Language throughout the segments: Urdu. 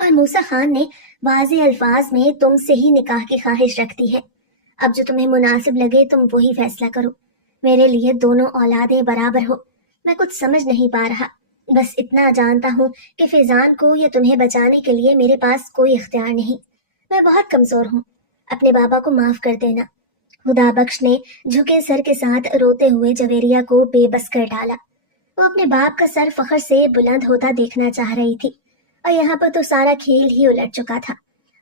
اور موسیٰ خان نے واضح الفاظ میں تم سے ہی نکاح کی خواہش رکھ دی ہے۔ اب جو تمہیں مناسب لگے تم وہی فیصلہ کرو۔ میرے لیے دونوں اولادیں برابر ہو۔ میں کچھ سمجھ نہیں پا رہا، بس اتنا جانتا ہوں کہ فیضان کو یا تمہیں بچانے کے لیے میرے پاس کوئی اختیار نہیں۔ میں بہت کمزور ہوں، اپنے بابا کو معاف کر دینا۔ خدا بخش نے جھکے سر کے ساتھ روتے ہوئے جویریہ کو بے بس کر ڈالا۔ وہ اپنے باپ کا سر فخر سے بلند ہوتا دیکھنا چاہ رہی تھی، اور یہاں پر تو سارا کھیل ہی الٹ چکا تھا۔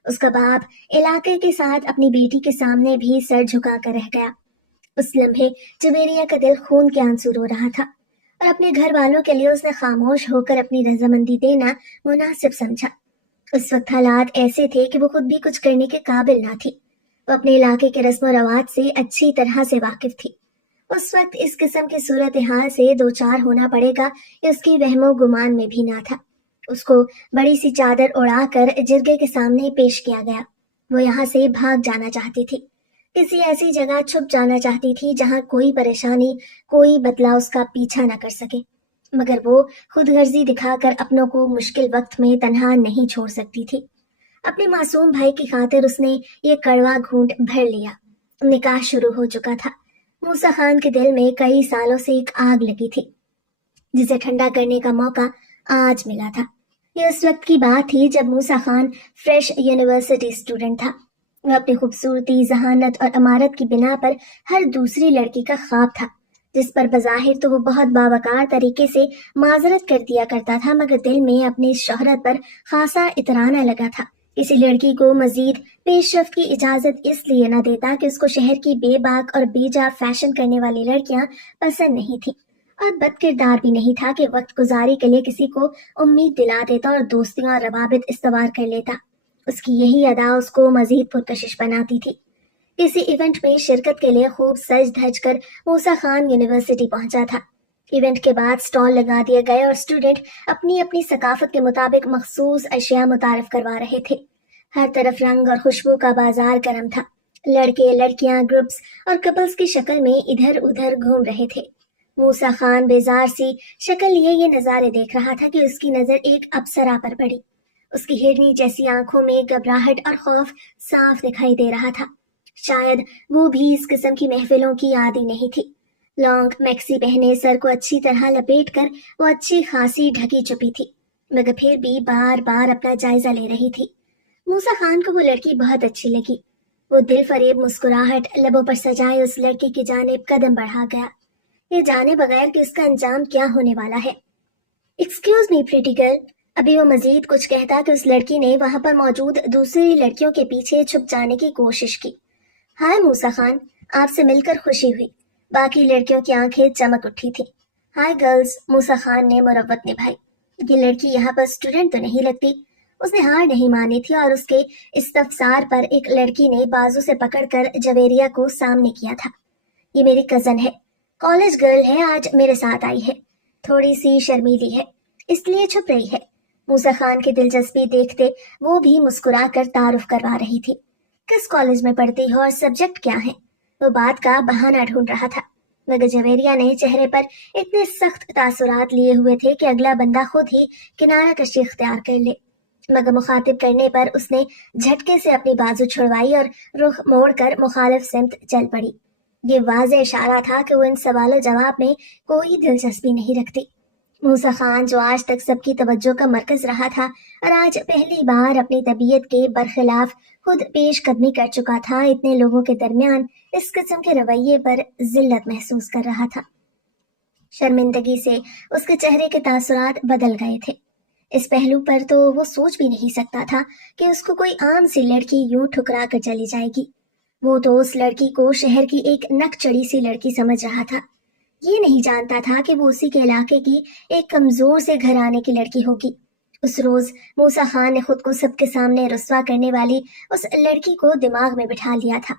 اس کا باپ علاقے کے ساتھ اپنی بیٹی کے سامنے بھی سر جھکا کر رہ گیا۔ اس لمحے جویریہ کا دل خون کے آنسو رو رہا تھا، اور اپنے گھر والوں کے لیے اس نے خاموش ہو کر اپنی رضامندی دینا مناسب سمجھا۔ اس وقت حالات ایسے تھے کہ وہ خود بھی کچھ کرنے کے قابل نہ تھی۔ وہ اپنے علاقے کے رسم و رواج سے اچھی طرح سے واقف تھی۔ اس وقت اس قسم کی صورتحال سے دوچار ہونا پڑے گا یہ اس کی وہم و گمان میں بھی نہ تھا۔ اس کو بڑی سی چادر اڑا کر جرگے کے سامنے پیش کیا گیا۔ وہ یہاں سے بھاگ جانا چاہتی تھی، کسی ایسی جگہ چھپ جانا چاہتی تھی جہاں کوئی پریشانی، کوئی بدلا اس کا پیچھا نہ کر سکے، مگر وہ خود غرضی دکھا کر اپنوں کو مشکل وقت میں تنہا نہیں چھوڑ سکتی تھی۔ اپنے معصوم بھائی کی خاطر اس نے یہ کڑوا گھونٹ بھر لیا۔ نکاح شروع ہو چکا تھا۔ موسیٰ خان کے دل میں کئی سالوں سے ایک آگ لگی تھی، جسے ٹھنڈا کرنے کا موقع آج ملا تھا۔ یہ اس وقت کی بات تھی جب موسیٰ خان فریش یونیورسٹی اسٹوڈنٹ تھا۔ وہ اپنی خوبصورتی، ذہانت اور امارت کی بنا پر ہر دوسری لڑکی کا خواب تھا، جس پر بظاہر تو وہ بہت باوقار طریقے سے معذرت کر دیا کرتا تھا، مگر دل میں اپنی اس شہرت پر خاصا اطرانا لگا تھا۔ کسی لڑکی کو مزید پیش رفت کی اجازت اس لیے نہ دیتا کہ اس کو شہر کی بے باک اور بے جا فیشن کرنے والی لڑکیاں پسند نہیں تھیں، اور بد کردار بھی نہیں تھا کہ وقت گزاری کے لیے کسی کو امید دلا دیتا اور دوستیاں اور روابط استوار کر لیتا۔ اس کی یہی ادا اس کو مزید پرکشش بناتی تھی۔ کسی ایونٹ میں شرکت کے لیے خوب سج دھج کر موسیٰ خان یونیورسٹی پہنچا تھا۔ ایونٹ کے بعد سٹال لگا دیے گئے اور اسٹوڈنٹ اپنی اپنی ثقافت کے مطابق مخصوص اشیاء متعارف کروا رہے تھے۔ ہر طرف رنگ اور خوشبو کا بازار گرم تھا۔ لڑکے، لڑکیاں، گروپس اور کپلز کی شکل میں ادھر ادھر گھوم رہے تھے۔ موسیٰ خان بیزار سی شکل لیے یہ نظارے دیکھ رہا تھا کہ اس کی نظر ایک اپسرا پر پڑی۔ اس کی ہرنی جیسی آنکھوں میں گھبراہٹ اور خوف صاف دکھائی دے رہا تھا۔ شاید وہ بھی اس قسم کی محفلوں کی عادی نہیں تھی۔ لانگ میکسی پہنے، سر کو اچھی طرح لپیٹ کر وہ اچھی خاصی ڈھکی چھپی تھی، مگر پھر بھی بار بار اپنا جائزہ لے رہی تھی۔ موسیٰ خان کو وہ لڑکی بہت اچھی لگی۔ وہ دل فریب مسکراہٹ لبوں پر سجائے اس لڑکی کی جانب قدم بڑھا گیا، یہ جانے بغیر کہ اس کا انجام کیا ہونے والا ہے۔ ایکسکیوز می پریٹی گرل، ابھی وہ مزید کچھ کہتا کہ اس لڑکی نے وہاں پر موجود دوسری لڑکیوں کے پیچھے چھپ جانے کی کوشش کی۔ ہائے موسیٰ خان، آپ سے مل کر خوشی ہوئی۔ باقی لڑکیوں کی آنکھیں چمک اٹھی تھی۔ ہائے گرلز، موسیٰ خان نے مروت نبھائی۔ یہ لڑکی یہاں پر اسٹوڈنٹ تو نہیں لگتی۔ اس نے ہار نہیں مانی تھی اور اس کے استفسار پر ایک لڑکی نے بازو سے پکڑ کر جویریہ کو سامنے کیا تھا۔ یہ میری کزن ہے، کالج گرل ہے، آج میرے ساتھ آئی ہے، تھوڑی سی شرمیلی ہے، اس لیے چھپ رہی ہے۔ موسیٰ خان کی دلچسپی دیکھتے وہ بھی مسکرا کر تعارف کروا رہی تھی۔ کس کالج میں پڑھتی ہو اور سبجیکٹ کیا ہے؟ وہ بات کا بہانہ ڈھونڈ رہا تھا، مگر جویریہ نے چہرے پر اتنے سخت تاثرات لیے ہوئے تھے کہ اگلا بندہ خود ہی کنارہ کشی اختیار کر لے، مگر مخاطب کرنے پر اس نے جھٹکے سے اپنی بازو چھڑوائی اور رخ موڑ کر مخالف سمت چل پڑی۔ یہ واضح اشارہ تھا کہ وہ ان سوال و جواب میں کوئی دلچسپی نہیں رکھتی۔ موسیٰ خان جو آج تک سب کی توجہ کا مرکز رہا تھا اور آج پہلی بار اپنی طبیعت کے برخلاف خود پیش قدمی کر چکا تھا، اتنے لوگوں کے درمیان اس قسم کے رویے پر ذلت محسوس کر رہا تھا۔ شرمندگی سے اس کے چہرے کے تاثرات بدل گئے تھے۔ اس پہلو پر تو وہ سوچ بھی نہیں سکتا تھا کہ اس کو کوئی عام سی لڑکی یوں ٹھکرا کر چلی جائے گی۔ وہ تو اس لڑکی کو شہر کی ایک نک چڑی سی لڑکی سمجھ رہا تھا۔ یہ نہیں جانتا تھا کہ وہ اسی کے علاقے کی ایک کمزور سے گھرانے کی لڑکی ہوگی۔ اس روز موسیٰ خان نے خود کو سب کے سامنے رسوا کرنے والی اس لڑکی کو دماغ میں بٹھا لیا تھا۔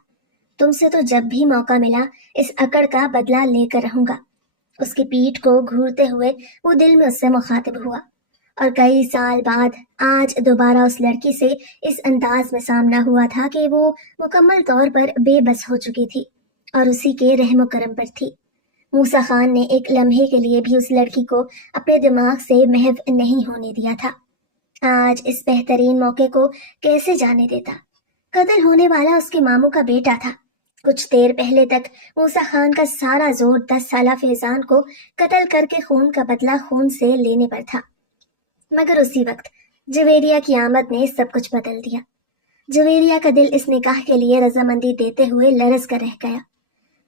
تم سے تو جب بھی موقع ملا اس اکڑ کا بدلہ لے کر رہوں گا۔ اس کی پیٹھ کو گھورتے ہوئے وہ دل میں اس سے مخاطب ہوا، اور کئی سال بعد آج دوبارہ اس لڑکی سے اس انداز میں سامنا ہوا تھا کہ وہ مکمل طور پر بے بس ہو چکی تھی اور اسی کے رحم و کرم پر تھی۔ موسیٰ خان نے ایک لمحے کے لیے بھی اس لڑکی کو اپنے دماغ سے محو نہیں ہونے دیا تھا۔ آج اس بہترین موقع کو کیسے جانے دیتا؟ قتل ہونے والا اس کے ماموں کا بیٹا تھا۔ کچھ دیر پہلے تک موسیٰ خان کا سارا زور 10 سالہ فیضان کو قتل کر کے خون کا بدلہ خون سے لینے پر تھا، مگر اسی وقت جویریہ کی آمد نے سب کچھ بدل دیا۔ جویریہ کا دل اس نکاح کے لیے رضامندی دیتے ہوئے لرز کر رہ گیا۔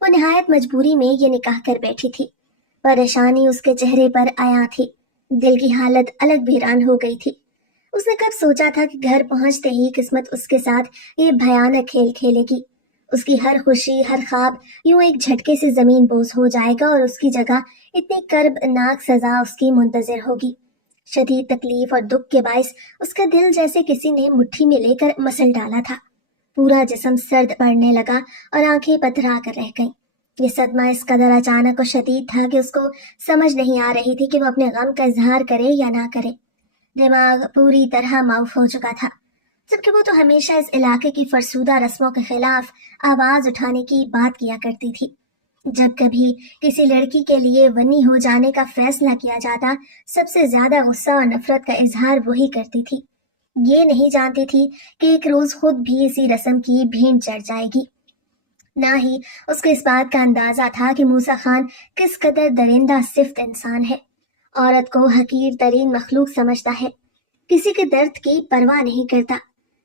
وہ نہایت مجبوری میں یہ نکاح کر بیٹھی تھی۔ پریشانی اس کے چہرے پر عیاں تھی، دل کی حالت الگ ویران ہو گئی تھی۔ اس نے کب سوچا تھا کہ گھر پہنچتے ہی قسمت اس کے ساتھ یہ بھیانک کھیل کھیلے گی۔ اس کی ہر خوشی، ہر خواب یوں ایک جھٹکے سے زمین بوس ہو جائے گا اور اس کی جگہ اتنی کربناک سزا اس کی منتظر ہوگی۔ شدید تکلیف اور دکھ کے باعث اس کا دل جیسے کسی نے مٹھی میں لے کر مسل ڈالا تھا۔ پورا جسم سرد پڑنے لگا اور آنکھیں پتھرا کر رہ گئیں۔ یہ صدمہ اس قدر اچانک اور شدید تھا کہ اس کو سمجھ نہیں آ رہی تھی کہ وہ اپنے غم کا اظہار کرے یا نہ کرے۔ دماغ پوری طرح معاف ہو چکا تھا، جبکہ وہ تو ہمیشہ اس علاقے کی فرسودہ رسموں کے خلاف آواز اٹھانے کی بات کیا کرتی تھی۔ جب کبھی کسی لڑکی کے لیے ونی ہو جانے کا فیصلہ کیا جاتا، سب سے زیادہ غصہ اور نفرت کا اظہار وہی کرتی تھی۔ یہ نہیں جانتی تھی کہ ایک روز خود بھی اسی رسم کی بھینٹ چڑھ جائے گی۔ نہ ہی اس کو اس بات کا اندازہ تھا کہ موسیٰ خان کس قدر درندہ صفت انسان ہے، عورت کو حقیر ترین مخلوق سمجھتا ہے، کسی کے درد کی پرواہ نہیں کرتا،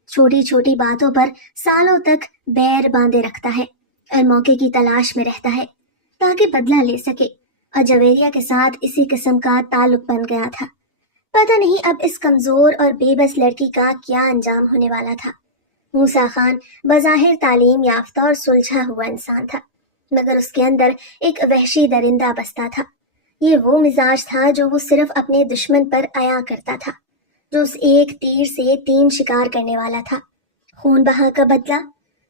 چھوٹی چھوٹی باتوں پر سالوں تک بیر باندھے رکھتا ہے اور موقع کی تلاش میں رہتا ہے تاکہ بدلہ لے سکے، اور جویریہ کے ساتھ اسی قسم کا تعلق بن گیا تھا۔ پتہ نہیں اب اس کمزور اور بے بس لڑکی کا کیا انجام ہونے والا تھا۔ موسیٰ خان بظاہر تعلیم یافتہ اور سلجھا ہوا انسان تھا، مگر اس کے اندر ایک وحشی درندہ بستا تھا۔ یہ وہ مزاج تھا جو وہ صرف اپنے دشمن پر عیاں کرتا تھا، جو اس ایک تیر سے 3 شکار کرنے والا تھا۔ خون بہا کا بدلہ،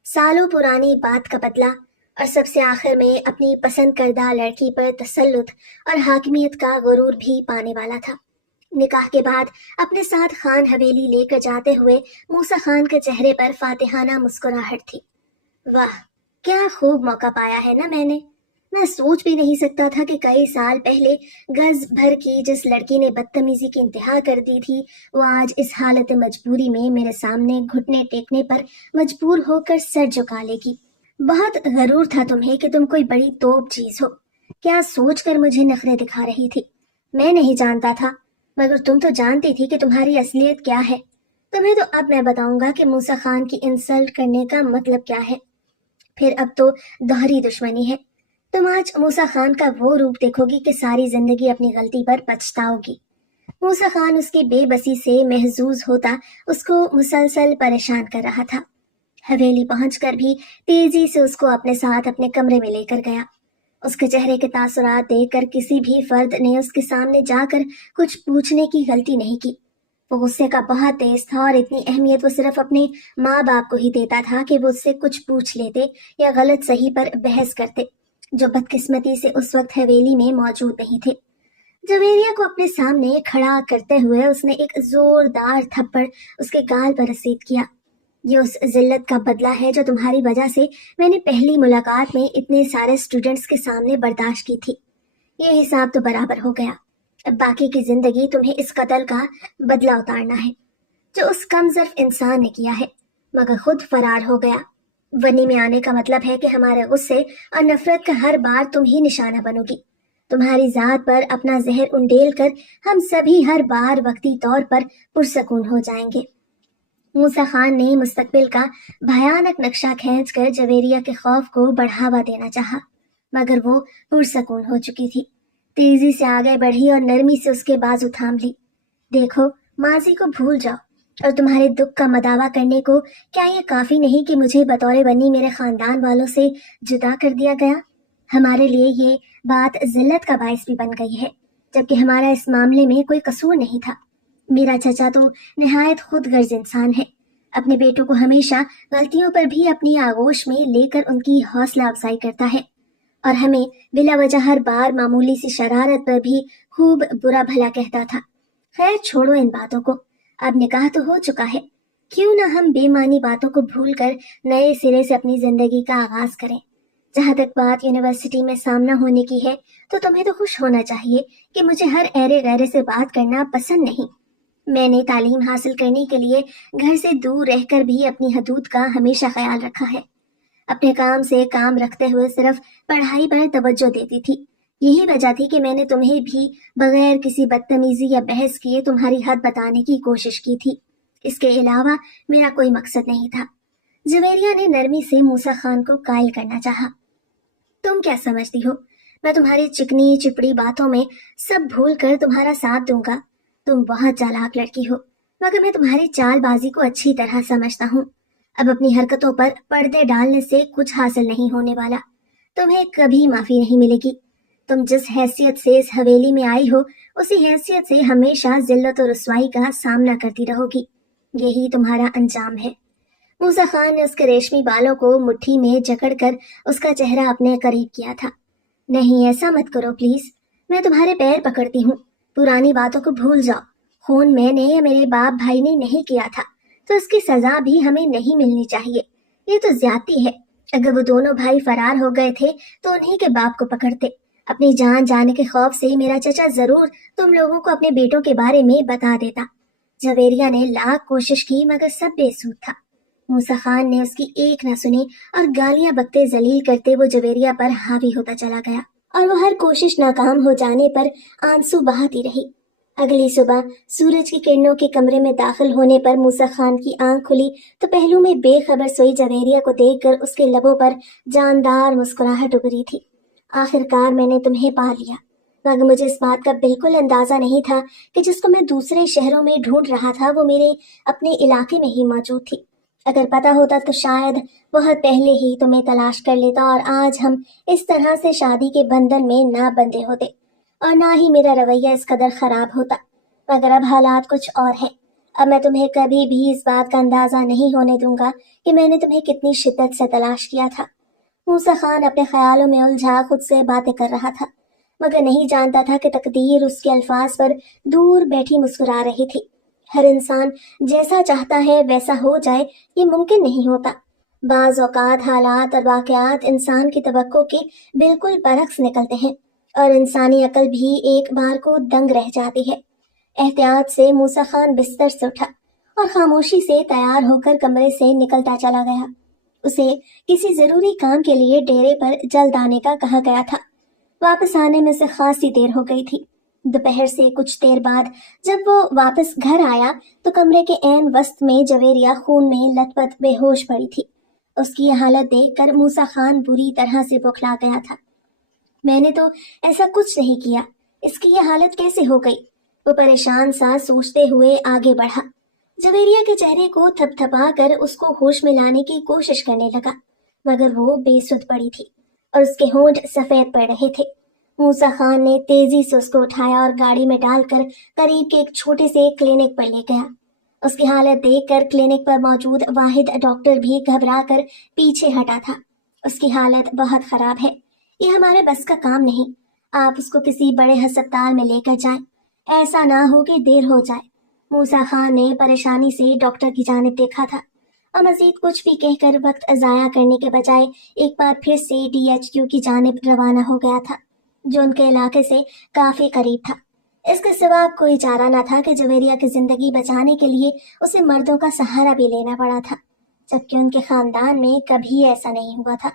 سالوں پرانی بات کا بدلہ، اور سب سے آخر میں اپنی پسند کردہ لڑکی پر تسلط اور حاکمیت کا غرور بھی پانے والا تھا۔ نکاح کے بعد اپنے ساتھ خان حویلی لے کر جاتے ہوئے موسیٰ خان کے چہرے پر فاتحانہ مسکراہٹ تھی۔ واہ، کیا خوب موقع پایا ہے نا میں سوچ بھی نہیں سکتا تھا کہ کئی سال پہلے گز بھر کی جس لڑکی نے بدتمیزی کی انتہا کر دی تھی، وہ آج اس حالت مجبوری میں میرے سامنے گھٹنے ٹیکنے پر مجبور ہو کر سر جھکا لے گی۔ بہت غرور تھا تمہیں کہ تم کوئی بڑی توپ چیز ہو، کیا سوچ کر مجھے نخرے دکھا رہی تھی؟ میں نہیں جانتا تھا، مگر تم تو جانتی تھی کہ تمہاری اصلیت کیا ہے۔ تمہیں تو اب میں بتاؤں گا کہ موسیٰ خان کی انسلٹ کرنے کا مطلب کیا ہے۔ پھر اب تو دوہری دشمنی ہے۔ تم آج موسیٰ خان کا وہ روپ دیکھو گی کہ ساری زندگی اپنی غلطی پر پچھتاؤ گی۔ موسیٰ خان اس کی بے بسی سے محظوظ ہوتا اس کو مسلسل پریشان کر رہا تھا۔ حویلی پہنچ کر بھی تیزی سے اس کو اپنے ساتھ اپنے کمرے میں لے کر گیا۔ اس کے چہرے کے تاثرات دیکھ کر کسی بھی فرد نے اس کے سامنے جا کر کچھ پوچھنے کی غلطی نہیں کی۔ وہ غصے کا بہت تیز تھا اور اتنی اہمیت وہ صرف اپنے ماں باپ کو ہی دیتا تھا کہ وہ اس سے کچھ پوچھ لیتے یا غلط صحیح پر بحث کرتے، جو بدقسمتی سے اس وقت حویلی میں موجود نہیں تھے۔ جویریہ کو اپنے سامنے کھڑا کرتے ہوئے اس نے ایک زوردار تھپڑ اس کے گال پر رسید کیا۔ یہ اس ذلت کا بدلہ ہے جو تمہاری وجہ سے میں نے پہلی ملاقات میں اتنے سارے اسٹوڈنٹس کے سامنے برداشت کی تھی۔ یہ حساب تو برابر ہو گیا۔ اب باقی کی زندگی تمہیں اس قتل کا بدلہ اتارنا ہے جو اس کم ظرف انسان نے کیا ہے، مگر خود فرار ہو گیا۔ ونی میں آنے کا مطلب ہے کہ ہمارے غصے اور نفرت کا ہر بار تم ہی نشانہ بنو گی۔ تمہاری ذات پر اپنا زہر انڈیل کر ہم سبھی ہر بار وقتی طور پر پرسکون ہو جائیں گے۔ موسیٰ خان نے مستقبل کا بھیانک نقشہ کھینچ کر جویریہ کے خوف کو بڑھاوا دینا چاہا، مگر وہ پرسکون ہو چکی تھی۔ تیزی سے آگے بڑھی اور نرمی سے اس کے بازو تھام لی۔ دیکھو، ماضی کو بھول جاؤ، اور تمہارے دکھ کا مداوا کرنے کو کیا یہ کافی نہیں کہ مجھے بطور بنی میرے خاندان والوں سے جدا کر دیا گیا؟ ہمارے لیے یہ بات ذلت کا باعث بھی بن گئی ہے، جبکہ ہمارا اس معاملے میں کوئی قصور نہیں تھا۔ میرا چچا تو نہایت خود غرض انسان ہے، اپنے بیٹوں کو ہمیشہ غلطیوں پر بھی اپنی آغوش میں لے کر ان کی حوصلہ افزائی کرتا ہے، اور ہمیں بلا وجہ ہر بار معمولی سی شرارت پر بھی خوب برا بھلا کہتا تھا۔ خیر چھوڑو ان باتوں کو، اب نکاح تو ہو چکا ہے، کیوں نہ ہم بے معنی باتوں کو بھول کر نئے سرے سے اپنی زندگی کا آغاز کریں۔ جہاں تک بات یونیورسٹی میں سامنا ہونے کی ہے تو تمہیں تو خوش ہونا چاہیے کہ مجھے ہر ایرے غیرے سے بات کرنا پسند نہیں۔ میں نے تعلیم حاصل کرنے کے لیے گھر سے دور رہ کر بھی اپنی حدود کا ہمیشہ خیال رکھا ہے۔ اپنے کام سے کام رکھتے ہوئے صرف پڑھائی پر توجہ دیتی تھی۔ یہی وجہ تھی کہ میں نے تمہیں بھی بغیر کسی بدتمیزی یا بحث کیے تمہاری حد بتانے کی کوشش کی تھی۔ اس کے علاوہ میرا کوئی مقصد نہیں تھا۔ جویریہ نے نرمی سے موسیٰ خان کو قائل کرنا چاہا۔ تم کیا سمجھتی ہو میں تمہاری چکنی چپڑی باتوں میں سب بھول کر تمہارا ساتھ دوں گا؟ تم بہت چالاک لڑکی ہو، مگر میں تمہاری چال بازی کو اچھی طرح سمجھتا ہوں۔ اب اپنی حرکتوں پر پردے ڈالنے سے کچھ حاصل نہیں ہونے والا۔ تمہیں کبھی معافی نہیں ملے گی۔ تم جس حیثیت سے اس حویلی میں آئی ہو، اسی حیثیت سے ہمیشہ ذلت و رسوائی کا سامنا کرتی رہو گی۔ یہی تمہارا انجام ہے۔ موسیٰ خان نے اس کے ریشمی بالوں کو مٹھی میں جکڑ کر اس کا چہرہ اپنے قریب کیا تھا۔ نہیں، ایسا مت کرو پلیز، میں تمہارے پیر پکڑتی ہوں۔ پرانی باتوں کو بھول جاؤ۔ خون میں نے یا میرے باپ بھائی نے نہیں کیا تھا تو اس کی سزا بھی ہمیں نہیں ملنی چاہیے۔ یہ تو زیادتی ہے۔ اگر وہ دونوں بھائی فرار ہو گئے تھے تو انہی کے باپ کو پکڑتے۔ اپنی جان جانے کے خوف سے میرا چچا ضرور تم لوگوں کو اپنے بیٹوں کے بارے میں بتا دیتا۔ جویریہ نے لاکھ کوشش کی مگر سب بے سود تھا۔ موسیٰ خان نے اس کی ایک نہ سنی اور گالیاں بکتے ذلیل کرتے وہ جویریہ پر حاوی ہوتا چلا گیا اور وہ ہر کوشش ناکام ہو جانے پر آنسو بہاتی رہی۔ اگلی صبح سورج کی کرنوں کے کمرے میں داخل ہونے پر موسیٰ خان کی آنکھ کھلی تو پہلو میں بے خبر سوئی جویریہ کو دیکھ کر اس کے لبوں پر جاندار مسکراہٹ ابھری تھی۔ آخر کار میں نے تمہیں پا لیا، مگر مجھے اس بات کا بالکل اندازہ نہیں تھا کہ جس کو میں دوسرے شہروں میں ڈھونڈ رہا تھا وہ میرے اپنے علاقے میں ہی موجود تھی۔ اگر پتا ہوتا تو شاید بہت پہلے ہی تمہیں تلاش کر لیتا اور آج ہم اس طرح سے شادی کے بندھن میں نہ بندھے ہوتے اور نہ ہی میرا رویہ اس قدر خراب ہوتا۔ مگر اب حالات کچھ اور ہیں۔ اب میں تمہیں کبھی بھی اس بات کا اندازہ نہیں ہونے دوں گا کہ میں نے تمہیں کتنی شدت سے تلاش کیا تھا۔ موسیٰ خان اپنے خیالوں میں الجھا خود سے باتیں کر رہا تھا، مگر نہیں جانتا تھا کہ تقدیر اس کے الفاظ پر دور بیٹھی مسکرا رہی تھی۔ ہر انسان جیسا چاہتا ہے ویسا ہو جائے یہ ممکن نہیں ہوتا۔ بعض اوقات حالات اور واقعات انسان کی توقع کے بالکل برعکس نکلتے ہیں اور انسانی عقل بھی ایک بار کو دنگ رہ جاتی ہے۔ احتیاط سے موسیٰ خان بستر سے اٹھا اور خاموشی سے تیار ہو کر کمرے سے نکلتا چلا گیا۔ اسے کسی ضروری کام کے لیے ڈیرے پر جلد آنے کا کہا گیا تھا۔ واپس آنے میں سے خاصی دیر ہو گئی تھی۔ دوپہر سے کچھ دیر بعد جب وہ واپس گھر آیا تو کمرے کے عین وسط میں جویریہ خون میں لت پت بے ہوش پڑی تھی۔ اس کی یہ حالت دیکھ کر موسیٰ خان بری طرح سے بوکھلا گیا تھا۔ میں نے تو ایسا کچھ نہیں کیا، اس کی یہ حالت کیسے ہو گئی؟ وہ پریشان سا سوچتے ہوئے آگے بڑھا۔ جویریہ کے چہرے کو تھپ تھپا کر اس کو ہوش میں لانے کی کوشش کرنے لگا، مگر وہ بے سدھ پڑی تھی اور اس کے ہونٹ سفید پڑ رہے تھے۔ موسیٰ خان نے تیزی سے اس کو اٹھایا اور گاڑی میں ڈال کر قریب کے ایک چھوٹے سے کلینک پر لے گیا۔ اس کی حالت دیکھ کر کلینک پر موجود واحد ڈاکٹر بھی گھبرا کر پیچھے ہٹا تھا۔ اس کی حالت بہت خراب ہے، یہ ہمارے بس کا کام نہیں، آپ اس کو کسی بڑے ہسپتال میں لے کر جائیں، ایسا نہ ہو کہ دیر ہو جائے۔ موسیٰ خان نے پریشانی سے ڈاکٹر کی جانب دیکھا تھا اور مزید کچھ بھی کہہ کر وقت ضائع کرنے کے بجائے ایک بار پھر سے DHQ کی جانب روانہ ہو گیا تھا، جو ان کے علاقے سے کافی قریب تھا۔ اس کے سوا کوئی چارہ نہ تھا کہ جویریہ کی زندگی بچانے کے لیے اسے مردوں کا سہارا بھی لینا پڑا تھا، جبکہ ان کے خاندان میں کبھی ایسا نہیں ہوا تھا۔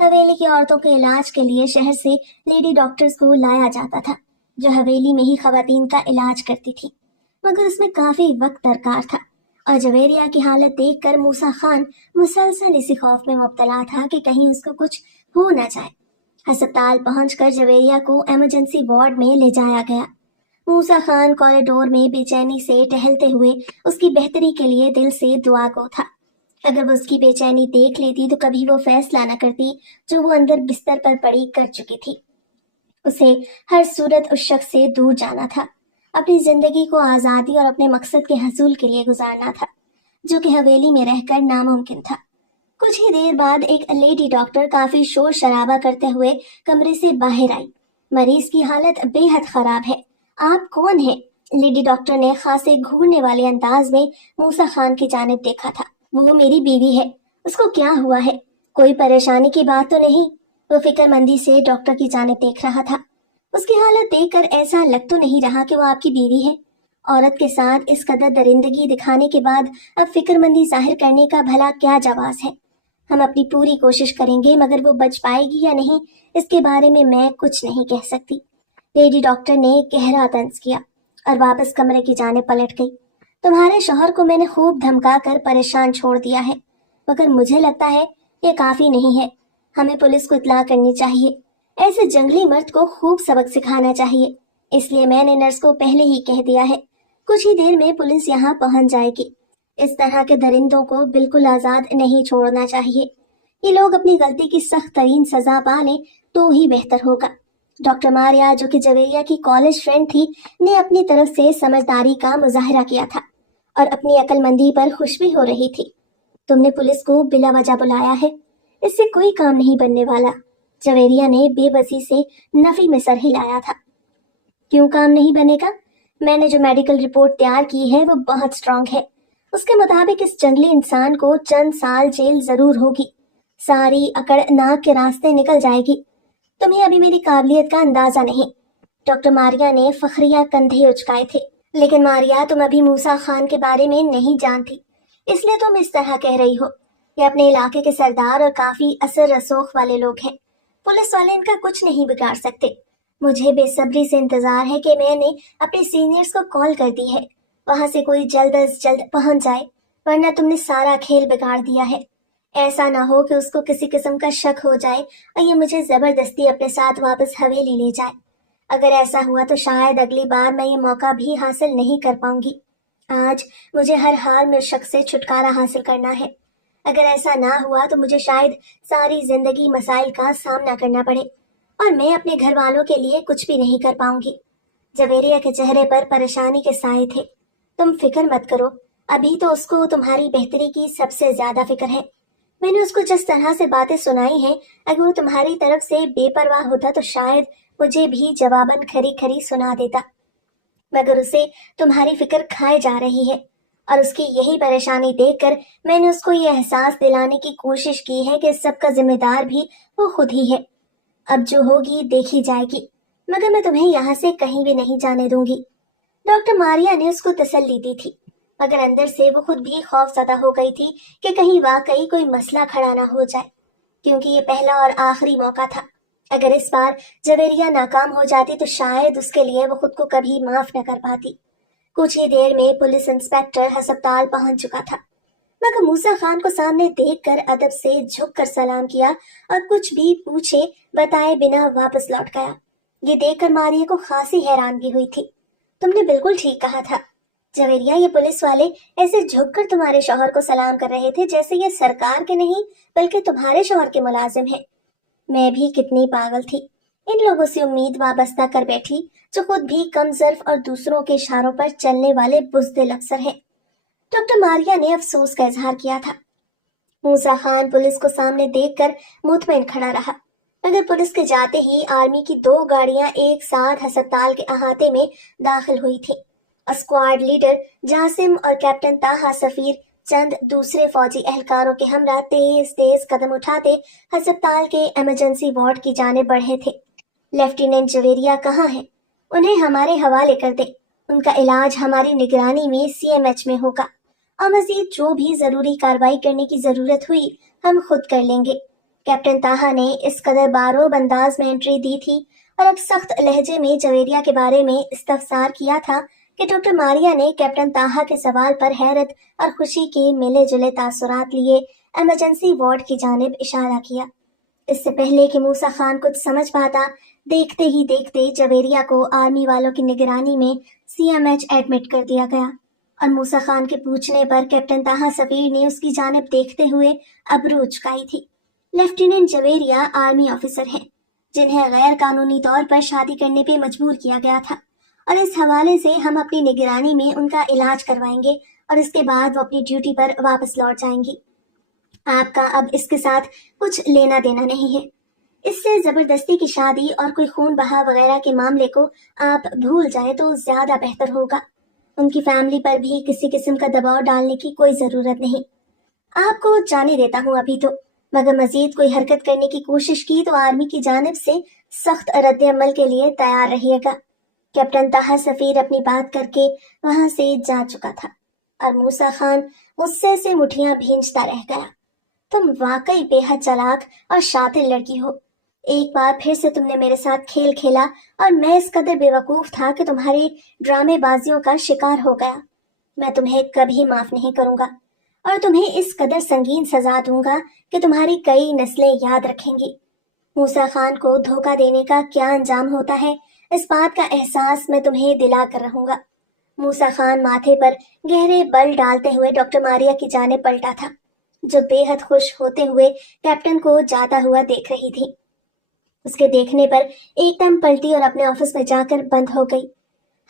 حویلی کی عورتوں کے علاج کے لیے شہر سے لیڈی ڈاکٹرز کو لایا جاتا تھا، جو حویلی میں ہی خواتین کا علاج کرتی تھی، مگر اس میں کافی وقت درکار تھا۔ اور جویریہ کی حالت دیکھ کر موسیٰ خان مسلسل اسی خوف میں مبتلا تھا کہ کہیں اس کو کچھ ہو نہ جائے۔ ہسپتال پہنچ کر جویریہ کو ایمرجنسی وارڈ میں لے جایا گیا۔ موسیٰ خان کوریڈور میں بے چینی سے ٹہلتے ہوئے اس کی بہتری کے لیے دل سے دعا گو تھا۔ اگر وہ اس کی بے چینی دیکھ لیتی تو کبھی وہ فیصلہ نہ کرتی جو وہ اندر بستر پر پڑی کر چکی تھی۔ اسے ہر صورت اس شخص سے دور جانا تھا، اپنی زندگی کو آزادی اور اپنے مقصد کے حصول کے لیے گزارنا تھا، جو کہ حویلی میں رہ کر ناممکن تھا۔ کچھ ہی دیر بعد ایک لیڈی ڈاکٹر کافی شور شرابہ کرتے ہوئے کمرے سے باہر آئی۔ مریض کی حالت بے حد خراب ہے، آپ کون ہیں؟ لیڈی ڈاکٹر نے خاصے گھورنے والے انداز میں موسیٰ خان کی جانب دیکھا تھا۔ وہ میری بیوی ہے، اس کو کیا ہوا ہے؟ کوئی پریشانی کی بات تو نہیں؟ وہ فکر مندی سے ڈاکٹر کی جانب دیکھ رہا تھا۔ اس کی حالت دیکھ کر ایسا لگ تو نہیں رہا کہ وہ آپ کی بیوی ہے۔ عورت کے ساتھ اس قدر درندگی دکھانے کے بعد اب فکر مندی ظاہر کرنے کا بھلا کیا جواز ہے؟ ہم اپنی پوری کوشش کریں گے، مگر وہ بچ پائے گی یا نہیں اس کے بارے میں کچھ نہیں کہہ سکتی۔ لیڈی ڈاکٹر نے گہرا طنز کیا اور واپس کمرے کی جانب پلٹ گئی۔ تمہارے شوہر کو میں نے خوب دھمکا کر پریشان چھوڑ دیا ہے، مگر مجھے لگتا ہے یہ کافی نہیں ہے۔ ہمیں پولیس کو اطلاع کرنی چاہیے، ایسے جنگلی مرد کو خوب سبق سکھانا چاہیے، اس لیے میں نے نرس کو پہلے ہی کہہ دیا ہے کچھ ہی دیر میں پولیس یہاں پہنچ جائے گی۔ اس طرح کے درندوں کو بالکل آزاد نہیں چھوڑنا چاہیے، یہ لوگ اپنی غلطی کی سخت ترین سزا پا لیں تو ہی بہتر ہوگا۔ ڈاکٹر ماریا، جو کہ جویریہ کی کالج فرینڈ تھی، نے اپنی طرف سے سمجھداری کا مظاہرہ کیا تھا اور اپنی عقل مندی پر خوش بھی ہو رہی تھی۔ تم نے پولیس کو بلا وجہ بلایا ہے، اس سے کوئی کام نہیں بننے والا۔ جویریہ نے بے بسی سے نفی میں سر ہلایا تھا۔ کیوں کام نہیں بنے گا؟ میں نے جو میڈیکل رپورٹ تیار کی ہے وہ بہت سٹرونگ ہے، اس کے مطابق اس جنگلی انسان کو چند سال جیل ضرور ہوگی، ساری اکڑ ناک کے راستے نکل جائے گی۔ تمہیں ابھی میری قابلیت کا اندازہ نہیں۔ ڈاکٹر ماریا نے فخریہ کندھے اچکائے تھے۔ لیکن ماریا، تم ابھی موسیٰ خان کے بارے میں نہیں جانتی، اس لیے تم اس طرح کہہ رہی ہو۔ یہ اپنے علاقے کے سردار اور کافی اثر رسوخ والے لوگ ہیں، پولیس والے ان کا کچھ نہیں بگاڑ سکتے۔ مجھے بے صبری سے انتظار ہے کہ میں نے اپنے سینئرز کو کال کر دی ہے، وہاں سے کوئی جلد از جلد پہنچ جائے، ورنہ تم نے سارا کھیل بگاڑ دیا ہے۔ ایسا نہ ہو کہ اس کو کسی قسم کا شک ہو جائے اور یہ مجھے زبردستی اپنے ساتھ واپس حویلی لے جائے۔ اگر ایسا ہوا تو شاید اگلی بار میں یہ موقع بھی حاصل نہیں کر پاؤں گی۔ آج مجھے ہر حال میں شک سے چھٹکارا حاصل کرنا ہے۔ اگر ایسا نہ ہوا تو مجھے شاید ساری زندگی مسائل کا سامنا کرنا پڑے اور میں اپنے گھر والوں کے لیے کچھ بھی نہیں کر پاؤں گی۔ جویریہ کے چہرے پر پریشانی کے سائے تھے۔ تم فکر مت کرو، ابھی تو اس کو تمہاری بہتری کی سب سے زیادہ فکر ہے۔ میں نے اس کو جس طرح سے باتیں سنائی ہیں، اگر وہ تمہاری طرف سے بے پرواہ ہوتا تو شاید مجھے بھی جواباً کھری کھری سنا دیتا، مگر اسے تمہاری فکر کھائے جا رہی ہے، اور اس کی یہی پریشانی دیکھ کر میں نے اس کو یہ احساس دلانے کی کوشش کی ہے کہ سب کا ذمہ دار بھی وہ خود ہی ہے۔ اب جو ہوگی دیکھی جائے گی، مگر میں تمہیں یہاں سے کہیں بھی نہیں جانے دوں گی۔ ڈاکٹر ماریا نے اس کو تسلی دی تھی، مگر اندر سے وہ خود بھی خوف زدہ ہو گئی تھی کہ کہیں واقعی کوئی مسئلہ کھڑا نہ ہو جائے، کیونکہ یہ پہلا اور آخری موقع تھا۔ اگر اس بار جویریہ ناکام ہو جاتی تو شاید اس کے لیے وہ خود کو کبھی معاف نہ کر پاتی۔ کچھ ہی دیر میں پولیس انسپکٹر ہسپتال پہنچ چکا تھا، مگر موسیٰ خان کو سامنے دیکھ کر ادب سے جھک کر سلام کیا اور کچھ بھی پوچھے بتائے بنا واپس لوٹ گیا۔ یہ دیکھ کر ماریہ کو خاصی حیرانگی ہوئی تھی۔ تم نے بالکل ٹھیک کہا تھا جویریہ، یہ پولیس والے ایسے جھک کر تمہارے شوہر کو سلام کر رہے تھے جیسے یہ سرکار کے نہیں بلکہ تمہارے شوہر کے ملازم ہیں۔ میں بھی کتنی پاگل تھی، ان لوگوں سے امید وابستہ کر بیٹھی جو خود بھی کم ظرف اور دوسروں کے اشاروں پر چلنے والے بزدل افسر ہیں۔ ڈاکٹر ماریا نے افسوس کا اظہار کیا تھا۔ موسیٰ خان پولیس کو سامنے دیکھ کر مطمئن کھڑا رہا، مگر پولیس کے جاتے ہی آرمی کی 2 گاڑیاں ایک ساتھ ہسپتال کے احاطے میں داخل ہوئی تھیں۔ اسکواڈ لیڈر جاسم اور کیپٹن طاہا سفیر چند دوسرے فوجی اہلکاروں کے ہمراہ تیز تیز قدم اٹھاتے ہسپتال کے ایمرجنسی وارڈ کی جانب بڑھے تھے۔ لیفٹیننٹ جویریہ کہاں ہیں؟ انہیں ہمارے حوالے کر دیں، ان کا علاج ہماری نگرانی میں CMH میں ہوگا، اور مزید جو بھی ضروری کارروائی کرنے کی ضرورت ہوئی ہم خود کر لیں گے۔ کیپٹن طاہا نے اس قدر باروب انداز میں انٹری دی تھی اور اب سخت لہجے میں جویریہ کے بارے میں استفسار کیا تھا کہ ڈاکٹر ماریا نے کیپٹن طاہا کے سوال پر حیرت اور خوشی کے ملے جلے تاثرات لیے ایمرجنسی وارڈ کی جانب اشارہ کیا۔ اس سے پہلے کہ موسیٰ خان کچھ سمجھ پاتا، دیکھتے ہی دیکھتے جویریہ کو آرمی والوں کی نگرانی میں CMH ایڈمٹ کر دیا گیا، اور موسیٰ خان کے پوچھنے پر کیپٹن طاہا سفیر نے اس کی جانب دیکھتے ہوئے ابرو اچکائی تھی۔ لیفٹیننٹ جویریہ آرمی آفیسر ہیں جنہیں غیر قانونی طور پر شادی کرنے پہ مجبور کیا گیا تھا، اور اس حوالے سے ہم اپنی نگرانی میں ان کا علاج کروائیں گے اور اس کے بعد وہ اپنی ڈیوٹی پر واپس لوٹ جائیں گی۔ آپ کا اب اس کے ساتھ کچھ لینا دینا نہیں ہے۔ اس سے زبردستی کی شادی اور کوئی خون بہا وغیرہ کے معاملے کو آپ بھول جائیں تو زیادہ بہتر ہوگا۔ ان کی فیملی پر بھی کسی قسم کا دباؤ ڈالنے کی کوئی ضرورت نہیں۔ آپ کو جانے دیتا ہوں ابھی تو، مگر مزید کوئی حرکت کرنے کی کوشش کی تو آرمی کی جانب سے سخت رد عمل کے لیے تیار رہیے گا۔ کیپٹن طاہر سفیر اپنی بات کر کے وہاں سے جا چکا تھا اور موسیٰ خان غصے سے مٹھیاں بھینجتا رہ گیا۔ تم واقعی بے حد چالاک اور شاطر لڑکی ہو۔ ایک بار پھر سے تم نے میرے ساتھ کھیل کھیلا اور میں اس قدر بے وقوف تھا کہ تمہاری ڈرامے بازیوں کا شکار ہو گیا۔ میں تمہیں کبھی معاف نہیں کروں گا اور تمہیں اس قدر سنگین سزا دوں گا کہ تمہاری کئی نسلیں یاد رکھیں گی۔ موسیٰ خان کو دھوکہ دینے کا کیا انجام ہوتا ہے، اس بات کا احساس میں تمہیں دلا کر رہوں گا۔ موسیٰ خان ماتھے پر گہرے بل ڈالتے ہوئے ڈاکٹر ماریا کی جانب پلٹا تھا، جو بے حد خوش ہوتے ہوئے کیپٹن کو جاتا ہوا دیکھ رہی تھی۔ اس کے دیکھنے پر ایک دم پلٹی اور اپنے آفس میں جا کر بند ہو گئی۔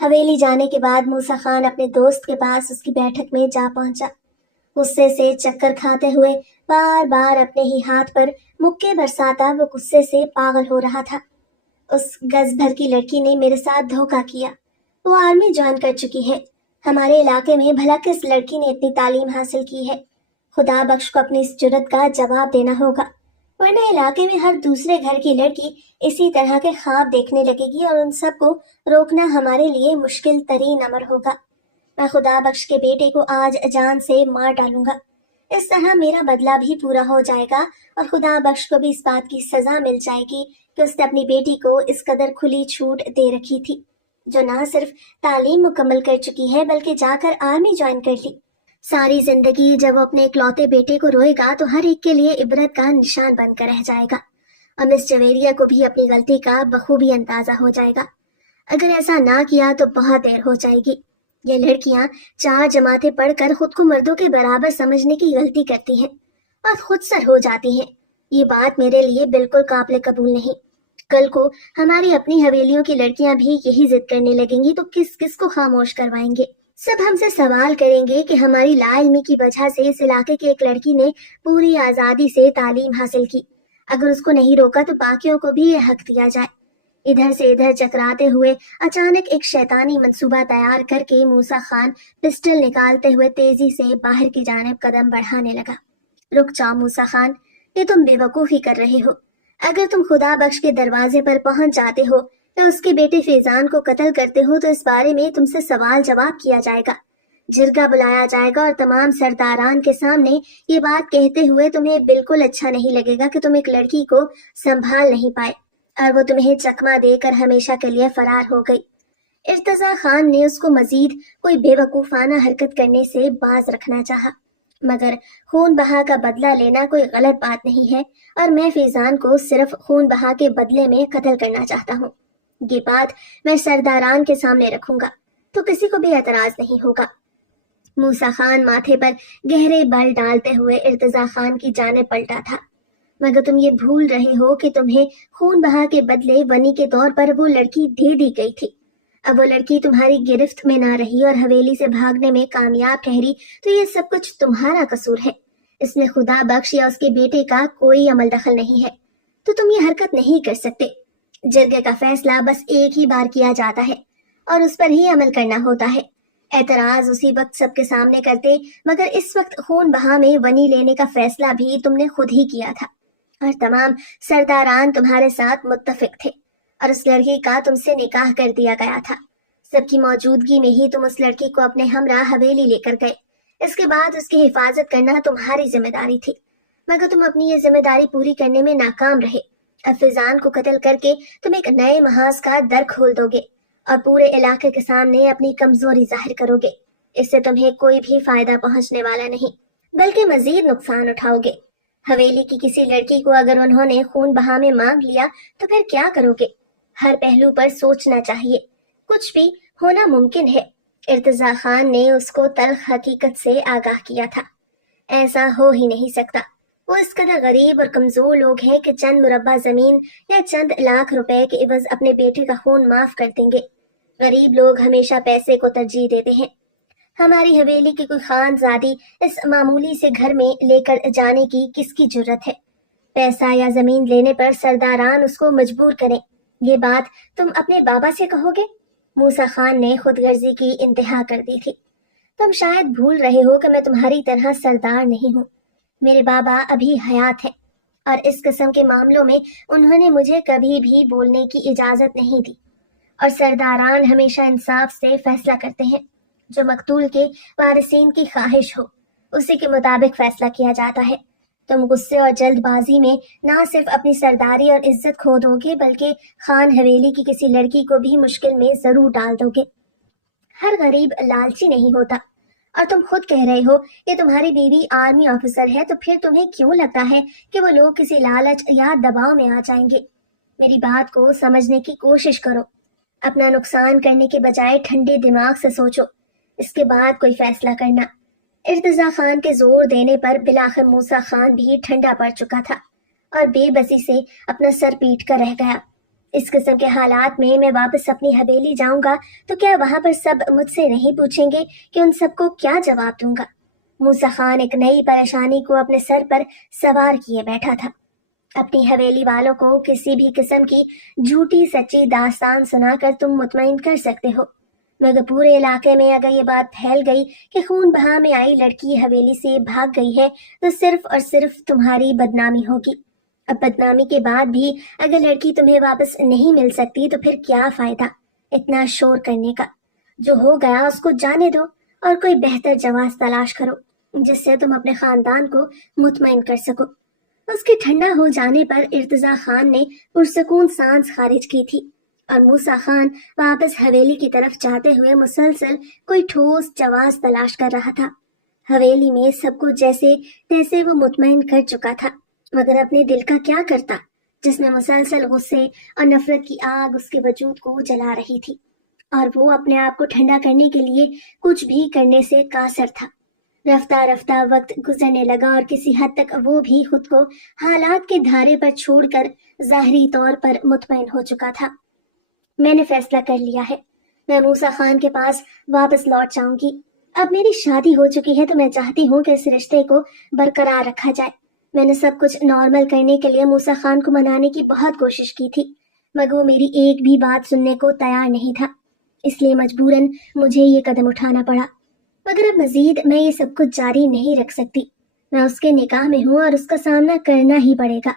حویلی جانے کے بعد موسیٰ خان اپنے دوست کے پاس اس کی بیٹھک میں جا پہنچا۔ غصے سے چکر کھاتے ہوئے بار بار اپنے ہی ہاتھ پر مکے برساتا وہ غصے سے پاگل ہو رہا تھا۔ اس گز بھر کی لڑکی نے میرے ساتھ دھوکہ کیا۔ وہ آرمی جوائن کر چکی ہے۔ ہمارے علاقے میں بھلا کس لڑکی نے اتنی تعلیم حاصل کی ہے؟ خدا بخش کو اپنی اس جرت کا جواب دینا ہوگا، ورنہ علاقے میں ہر دوسرے گھر کی لڑکی اسی طرح کے خواب دیکھنے لگے گی اور ان سب کو روکنا ہمارے لیے مشکل ترین امر ہوگا۔ میں خدا بخش کے بیٹے کو آج جان سے مار ڈالوں گا۔ اس طرح میرا بدلہ بھی پورا ہو جائے گا اور خدا بخش کو بھی اس بات کی سزا مل جائے گی کہ اس نے اپنی بیٹی کو اس قدر کھلی چھوٹ دے رکھی تھی، جو نہ صرف تعلیم مکمل کر چکی ہے بلکہ جا کر آرمی جوائن کر لی۔ ساری زندگی جب وہ اپنے اکلوتے بیٹے کو روئے گا تو ہر ایک کے لیے عبرت کا نشان بن کر رہ جائے گا، اور مس جویریہ کو بھی اپنی غلطی کا بخوبی اندازہ ہو جائے گا۔ اگر ایسا نہ کیا تو بہت دیر ہو جائے گی۔ یہ لڑکیاں 4 جماعتیں پڑھ کر خود کو مردوں کے برابر سمجھنے کی غلطی کرتی ہیں اور خود سر ہو جاتی ہیں۔ یہ بات میرے لیے بالکل قابل قبول نہیں۔ کل کو ہماری اپنی حویلیوں کی لڑکیاں بھی یہی ضد کرنے لگیں گی تو کس کس کو خاموش کروائیں گے؟ سب ہم سے سوال کریں گے کہ ہماری لا علمی کی وجہ سے اس علاقے کی ایک لڑکی نے پوری آزادی سے تعلیم حاصل کی، اگر اس کو نہیں روکا تو باقیوں کو بھی یہ حق دیا جائے۔ ادھر سے ادھر چکراتے ہوئے اچانک ایک شیطانی منصوبہ تیار کر کے موسیٰ خان پسٹل نکالتے ہوئے تیزی سے باہر کی جانب قدم بڑھانے لگا۔ رک جاؤ موسیٰ خان، یہ تم بے وقوفی کر رہے ہو۔ اگر تم خدا بخش کے دروازے پر پہنچ جاتے ہو یا اس کے بیٹے فیضان کو قتل کرتے ہو تو اس بارے میں تم سے سوال جواب کیا جائے گا، جرگہ بلایا جائے گا اور تمام سرداران کے سامنے یہ بات کہتے ہوئے تمہیں بالکل اچھا نہیں لگے گا کہ تم ایک لڑکی کو سنبھال نہیں پائے اور وہ تمہیں چکمہ دے کر ہمیشہ کے لیے فرار ہو گئی۔ ارتضیٰ خان نے اس کو مزید کوئی بے وقوفانہ حرکت کرنے سے باز رکھنا چاہا، مگر خون بہا کا بدلہ لینا کوئی غلط بات نہیں ہے اور میں فیضان کو صرف خون بہا کے بدلے میں قتل کرنا چاہتا ہوں۔ یہ بات میں سرداران کے سامنے رکھوں گا تو کسی کو بھی اعتراض نہیں ہوگا۔ موسیٰ خان ماتھے پر گہرے بل ڈالتے ہوئے ارتضیٰ خان کی جانب پلٹا تھا، مگر تم یہ بھول رہے ہو کہ تمہیں خون بہا کے بدلے ونی کے طور پر وہ لڑکی دے دی گئی تھی۔ اب وہ لڑکی تمہاری گرفت میں نہ رہی اور حویلی سے بھاگنے میں کامیاب ٹھہری تو یہ سب کچھ تمہارا قصور ہے۔ اس میں خدا بخش یا اس کے بیٹے کا کوئی عمل دخل نہیں ہے، تو تم یہ حرکت نہیں کر سکتے۔ جرگے کا فیصلہ بس ایک ہی بار کیا جاتا ہے اور اس پر ہی عمل کرنا ہوتا ہے۔ اعتراض اسی وقت سب کے سامنے کرتے، مگر اس وقت خون بہا میں ونی لینے کا فیصلہ بھی تم نے خود ہی کیا تھا اور تمام سرداران تمہارے ساتھ متفق تھے اور اس لڑکی کا تم سے نکاح کر دیا گیا تھا۔ سب کی موجودگی میں ہی تم اس لڑکی کو اپنے ہمراہ حویلی لے کر گئے۔ اس کے بعد اس کی حفاظت کرنا تمہاری ذمہ داری تھی، مگر تم اپنی یہ ذمہ داری پوری کرنے میں ناکام رہے۔ اب فیضان کو قتل کر کے تم ایک نئے محاذ کا در کھول دو گے اور پورے علاقے کے سامنے اپنی کمزوری ظاہر کرو گے۔ اس سے تمہیں کوئی بھی فائدہ پہنچنے والا نہیں، بلکہ مزید نقصان اٹھاؤ گے۔ حویلی کی کسی لڑکی کو اگر انہوں نے خون بہا میں مانگ لیا تو پھر کیا کرو گے؟ ہر پہلو پر سوچنا چاہیے، کچھ بھی ہونا ممکن ہے۔ ارتضیٰ خان نے اس کو تلخ حقیقت سے آگاہ کیا تھا۔ ایسا ہو ہی نہیں سکتا۔ وہ اس قدر غریب اور کمزور لوگ ہیں کہ چند مربع زمین یا چند لاکھ روپے کے عوض اپنے بیٹے کا خون معاف کر دیں گے۔ غریب لوگ ہمیشہ پیسے کو ترجیح دیتے ہیں۔ ہماری حویلی کی کوئی خانزادی اس معمولی سے گھر میں لے کر جانے کی کس کی جرت ہے؟ پیسہ یا زمین لینے پر سرداران اس کو مجبور کریں، یہ بات تم اپنے بابا سے کہو گے؟ موسیٰ خان نے خود غرضی کی انتہا کر دی تھی۔ تم شاید بھول رہے ہو کہ میں تمہاری طرح سردار نہیں ہوں۔ میرے بابا ابھی حیات ہیں اور اس قسم کے معاملوں میں انہوں نے مجھے کبھی بھی بولنے کی اجازت نہیں دی۔ اور سرداران ہمیشہ انصاف سے فیصلہ کرتے ہیں۔ جو مقتول کے وارثین کی خواہش ہو اسی کے مطابق فیصلہ کیا جاتا ہے۔ تم غصے اور جلد بازی میں نہ صرف اپنی سرداری اور عزت کھو دو گے بلکہ خان حویلی کی کسی لڑکی کو بھی مشکل میں ضرور ڈال دو گے۔ ہر غریب لالچی نہیں ہوتا، اور تم خود کہہ رہے ہو کہ تمہاری بیوی آرمی آفیسر ہے، تو پھر تمہیں کیوں لگتا ہے کہ وہ لوگ کسی لالچ یا دباؤ میں آ جائیں گے؟ میری بات کو سمجھنے کی کوشش کرو۔ اپنا نقصان کرنے کے بجائے ٹھنڈے دماغ سے سوچو، اس کے بعد کوئی فیصلہ کرنا۔ ارتضیٰ خان کے زور دینے پر بلاخر موسیٰ خان بھی ٹھنڈا پڑ چکا تھا اور بے بسی سے اپنا سر پیٹ کر رہ گیا۔ اس قسم کے حالات میں واپس اپنی حویلی جاؤں گا تو کیا وہاں پر سب مجھ سے نہیں پوچھیں گے کہ ان سب کو کیا جواب دوں گا؟ موسیٰ خان ایک نئی پریشانی کو اپنے سر پر سوار کیے بیٹھا تھا۔ اپنی حویلی والوں کو کسی بھی قسم کی جھوٹی سچی داستان سنا کر تم مطمئن کر سکتے ہو، مگر پورے علاقے میں اگر یہ بات پھیل گئی کہ خون بہا میں آئی لڑکی حویلی سے بھاگ گئی ہے تو صرف اور صرف تمہاری بدنامی ہوگی۔ اب بدنامی کے بعد بھی اگر لڑکی تمہیں واپس نہیں مل سکتی تو پھر کیا فائدہ اتنا شور کرنے کا؟ جو ہو گیا اس کو جانے دو اور کوئی بہتر جواز تلاش کرو جس سے تم اپنے خاندان کو مطمئن کر سکو۔ اس کے ٹھنڈا ہو جانے پر ارتضیٰ خان نے پرسکون سانس خارج کی تھی اور موسیٰ خان واپس حویلی کی طرف جاتے ہوئے مسلسل کوئی ٹھوس جواز تلاش کر رہا تھا۔ حویلی میں سب کو جیسے تیسے وہ مطمئن کر چکا تھا، مگر اپنے دل کا کیا کرتا جس میں مسلسل غصے اور نفرت کی آگ اس کے وجود کو جلا رہی تھی، اور وہ اپنے آپ کو ٹھنڈا کرنے کے لیے کچھ بھی کرنے سے قاصر تھا۔ رفتہ رفتہ وقت گزرنے لگا اور کسی حد تک وہ بھی خود کو حالات کے دھارے پر چھوڑ کر ظاہری طور پر مطمئن ہو چکا تھا۔ میں نے فیصلہ کر لیا ہے، میں موسیٰ خان کے پاس واپس لوٹ جاؤں گی۔ اب میری شادی ہو چکی ہے تو میں چاہتی ہوں کہ اس رشتے کو برقرار رکھا جائے۔ میں نے سب کچھ نارمل کرنے کے لیے موسیٰ خان کو منانے کی بہت کوشش کی تھی، مگر وہ میری ایک بھی بات سننے کو تیار نہیں تھا، اس لیے مجبوراً مجھے یہ قدم اٹھانا پڑا۔ مگر اب مزید میں یہ سب کچھ جاری نہیں رکھ سکتی، میں اس کے نکاح میں ہوں اور اس کا سامنا کرنا ہی پڑے گا۔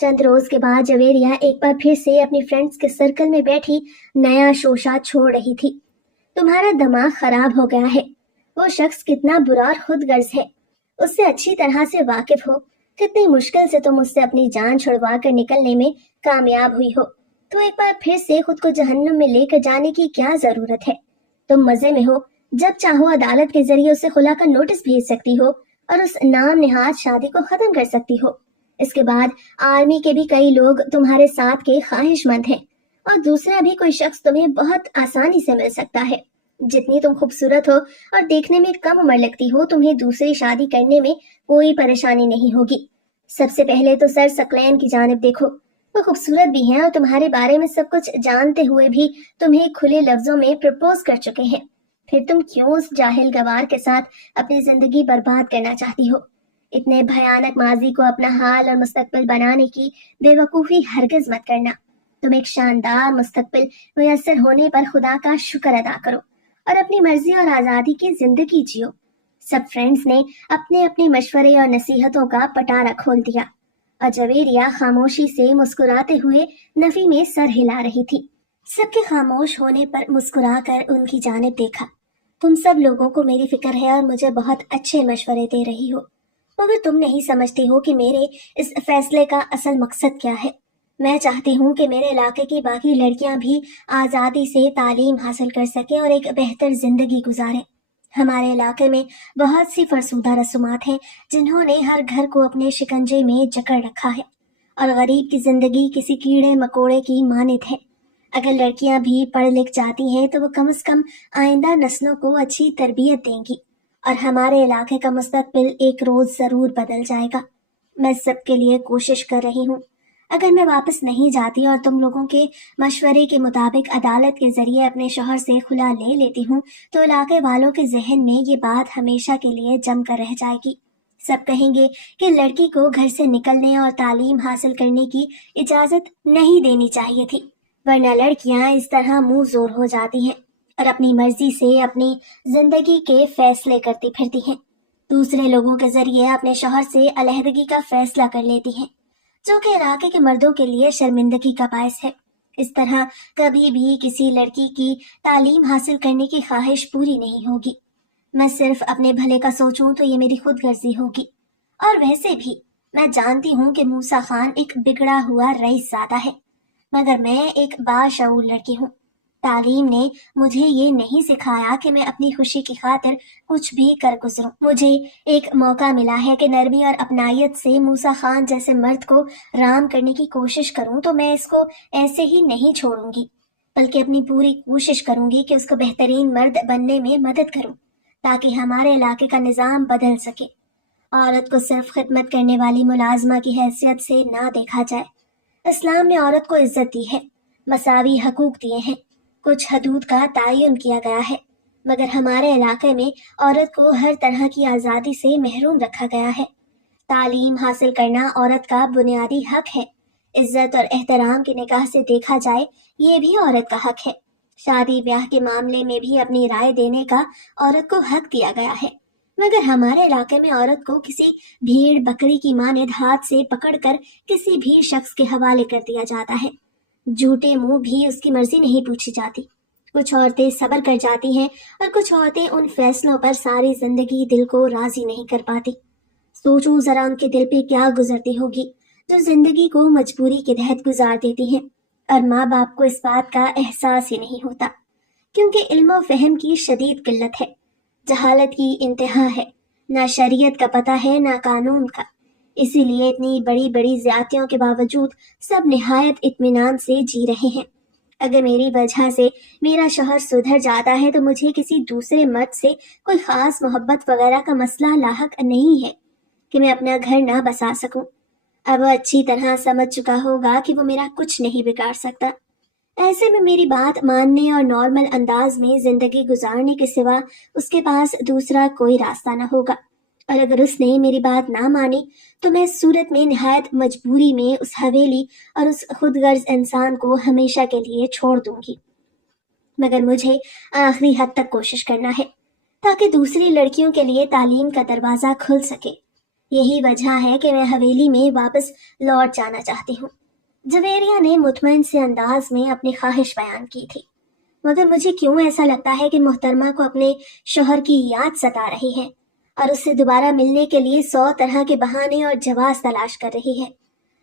چند روز کے بعد جویریہ ایک بار پھر سے اپنی فرینڈز کے سرکل میں بیٹھی نیا شوشہ چھوڑ رہی تھی۔ تمہارا دماغ خراب ہو گیا ہے، وہ شخص کتنا برا اور خود غرض ہے، اس سے اچھی طرح سے واقف ہو۔ کتنی مشکل سے تم اس سے اپنی جان چھڑوا کر نکلنے میں کامیاب ہوئی ہو، تو ایک بار پھر سے خود کو جہنم میں لے کر جانے کی کیا ضرورت ہے؟ تم مزے میں ہو، جب چاہو عدالت کے ذریعے اسے خلا کا نوٹس بھیج سکتی ہو اور اس نام نہاد شادی کو ختم کر سکتی ہو۔ اس کے بعد آرمی کے بھی کئی لوگ تمہارے ساتھ کے خواہش مند ہیں، اور دوسرا بھی کوئی شخص تمہیں بہت آسانی سے مل سکتا ہے۔ جتنی تم خوبصورت ہو اور دیکھنے میں کم عمر لگتی ہو، تمہیں دوسری شادی کرنے میں کوئی پریشانی نہیں ہوگی۔ سب سے پہلے تو سر سکلین کی جانب دیکھو، وہ خوبصورت بھی ہیں اور تمہارے بارے میں سب کچھ جانتے ہوئے بھی تمہیں کھلے لفظوں میں پرپوز کر چکے ہیں۔ پھر تم کیوں اس جاہل گوار کے ساتھ اپنی زندگی برباد کرنا چاہتی ہو؟ اتنے بھیانک ماضی کو اپنا حال اور مستقبل بنانے کی بے وقوفی ہرگز مت کرنا۔ تم ایک شاندار مستقبل میسر ہونے پر خدا کا شکر ادا کرو اور اپنی مرضی اور آزادی کی زندگی جیو۔ سب فرینڈز نے اپنے اپنے مشورے اور نصیحتوں کا پٹارا کھول دیا، اور جویریہ خاموشی سے مسکراتے ہوئے نفی میں سر ہلا رہی تھی۔ سب کے خاموش ہونے پر مسکرا کر ان کی جانب دیکھا۔ تم سب لوگوں کو میری فکر ہے اور مجھے بہت اچھے مشورے دے رہی ہو، مگر تم نہیں سمجھتی ہو کہ میرے اس فیصلے کا اصل مقصد کیا ہے۔ میں چاہتی ہوں کہ میرے علاقے کی باقی لڑکیاں بھی آزادی سے تعلیم حاصل کر سکیں اور ایک بہتر زندگی گزاریں۔ ہمارے علاقے میں بہت سی فرسودہ رسومات ہیں جنہوں نے ہر گھر کو اپنے شکنجے میں جکڑ رکھا ہے، اور غریب کی زندگی کسی کیڑے مکوڑے کی مانند ہے۔ اگر لڑکیاں بھی پڑھ لکھ جاتی ہیں تو وہ کم از کم آئندہ نسلوں کو اچھی تربیت دیں گی، اور ہمارے علاقے کا مستقبل ایک روز ضرور بدل جائے گا۔ میں سب کے لیے کوشش کر رہی ہوں۔ اگر میں واپس نہیں جاتی اور تم لوگوں کے مشورے کے مطابق عدالت کے ذریعے اپنے شوہر سے خلا لے لیتی ہوں تو علاقے والوں کے ذہن میں یہ بات ہمیشہ کے لیے جم کر رہ جائے گی۔ سب کہیں گے کہ لڑکی کو گھر سے نکلنے اور تعلیم حاصل کرنے کی اجازت نہیں دینی چاہیے تھی، ورنہ لڑکیاں اس طرح منہ زور ہو جاتی ہیں اور اپنی مرضی سے اپنی زندگی کے فیصلے کرتی پھرتی ہیں، دوسرے لوگوں کے ذریعے اپنے شوہر سے علیحدگی کا فیصلہ کر لیتی ہیں، جو کہ علاقے کے مردوں کے لیے شرمندگی کا باعث ہے۔ اس طرح کبھی بھی کسی لڑکی کی تعلیم حاصل کرنے کی خواہش پوری نہیں ہوگی۔ میں صرف اپنے بھلے کا سوچوں تو یہ میری خود غرضی ہوگی، اور ویسے بھی میں جانتی ہوں کہ موسیٰ خان ایک بگڑا ہوا رئیس زادہ ہے، مگر میں ایک باشعور لڑکی ہوں۔ تعلیم نے مجھے یہ نہیں سکھایا کہ میں اپنی خوشی کی خاطر کچھ بھی کر گزروں۔ مجھے ایک موقع ملا ہے کہ نرمی اور اپنائیت سے موسیٰ خان جیسے مرد کو رام کرنے کی کوشش کروں، تو میں اس کو ایسے ہی نہیں چھوڑوں گی، بلکہ اپنی پوری کوشش کروں گی کہ اس کو بہترین مرد بننے میں مدد کروں، تاکہ ہمارے علاقے کا نظام بدل سکے۔ عورت کو صرف خدمت کرنے والی ملازمہ کی حیثیت سے نہ دیکھا جائے۔ اسلام نے عورت کو عزت دی ہے، مساوی حقوق دیے ہیں، کچھ حدود کا تعین کیا گیا ہے، مگر ہمارے علاقے میں عورت کو ہر طرح کی آزادی سے محروم رکھا گیا ہے۔ تعلیم حاصل کرنا عورت کا بنیادی حق ہے۔ عزت اور احترام کی نگاہ سے دیکھا جائے یہ بھی عورت کا حق ہے۔ شادی بیاہ کے معاملے میں بھی اپنی رائے دینے کا عورت کو حق دیا گیا ہے، مگر ہمارے علاقے میں عورت کو کسی بھیڑ بکری کی مانند ہاتھ سے پکڑ کر کسی بھی شخص کے حوالے کر دیا جاتا ہے۔ جھوٹے منہ بھی اس کی مرضی نہیں پوچھی جاتی۔ کچھ عورتیں صبر کر جاتی ہیں اور کچھ عورتیں ان فیصلوں پر ساری زندگی دل کو راضی نہیں کر پاتی۔ سوچوں ذرا ان کے دل پہ کیا گزرتی ہوگی جو زندگی کو مجبوری کے تحت گزار دیتی ہیں، اور ماں باپ کو اس بات کا احساس ہی نہیں ہوتا، کیونکہ علم و فہم کی شدید قلت ہے، جہالت کی انتہا ہے، نہ شریعت کا پتہ ہے نہ قانون کا۔ اسی لیے اتنی بڑی بڑی زیادتیوں کے باوجود سب نہایت اطمینان سے جی رہے ہیں۔ اگر میری وجہ سے میرا شوہر سدھر جاتا ہے تو مجھے کسی دوسرے مرد سے کوئی خاص محبت وغیرہ کا مسئلہ لاحق نہیں ہے کہ میں اپنا گھر نہ بسا سکوں۔ اب وہ اچھی طرح سمجھ چکا ہوگا کہ وہ میرا کچھ نہیں بگاڑ سکتا۔ ایسے میں میری بات ماننے اور نارمل انداز میں زندگی گزارنے کے سوا اس کے پاس دوسرا کوئی راستہ نہ ہوگا، اور اگر اس نے میری بات نہ مانی تو میں اس صورت میں نہایت مجبوری میں اس حویلی اور اس خود غرض انسان کو ہمیشہ کے لیے چھوڑ دوں گی۔ مگر مجھے آخری حد تک کوشش کرنا ہے تاکہ دوسری لڑکیوں کے لیے تعلیم کا دروازہ کھل سکے۔ یہی وجہ ہے کہ میں حویلی میں واپس لوٹ جانا چاہتی ہوں۔ جویریہ نے مطمئن سے انداز میں اپنی خواہش بیان کی تھی، مگر مجھے کیوں ایسا لگتا ہے کہ محترمہ کو اپنے شوہر کی یاد ستا رہی ہے اور اس سے دوبارہ ملنے کے لیے 100 طرح کے بہانے اور جواز تلاش کر رہی ہے۔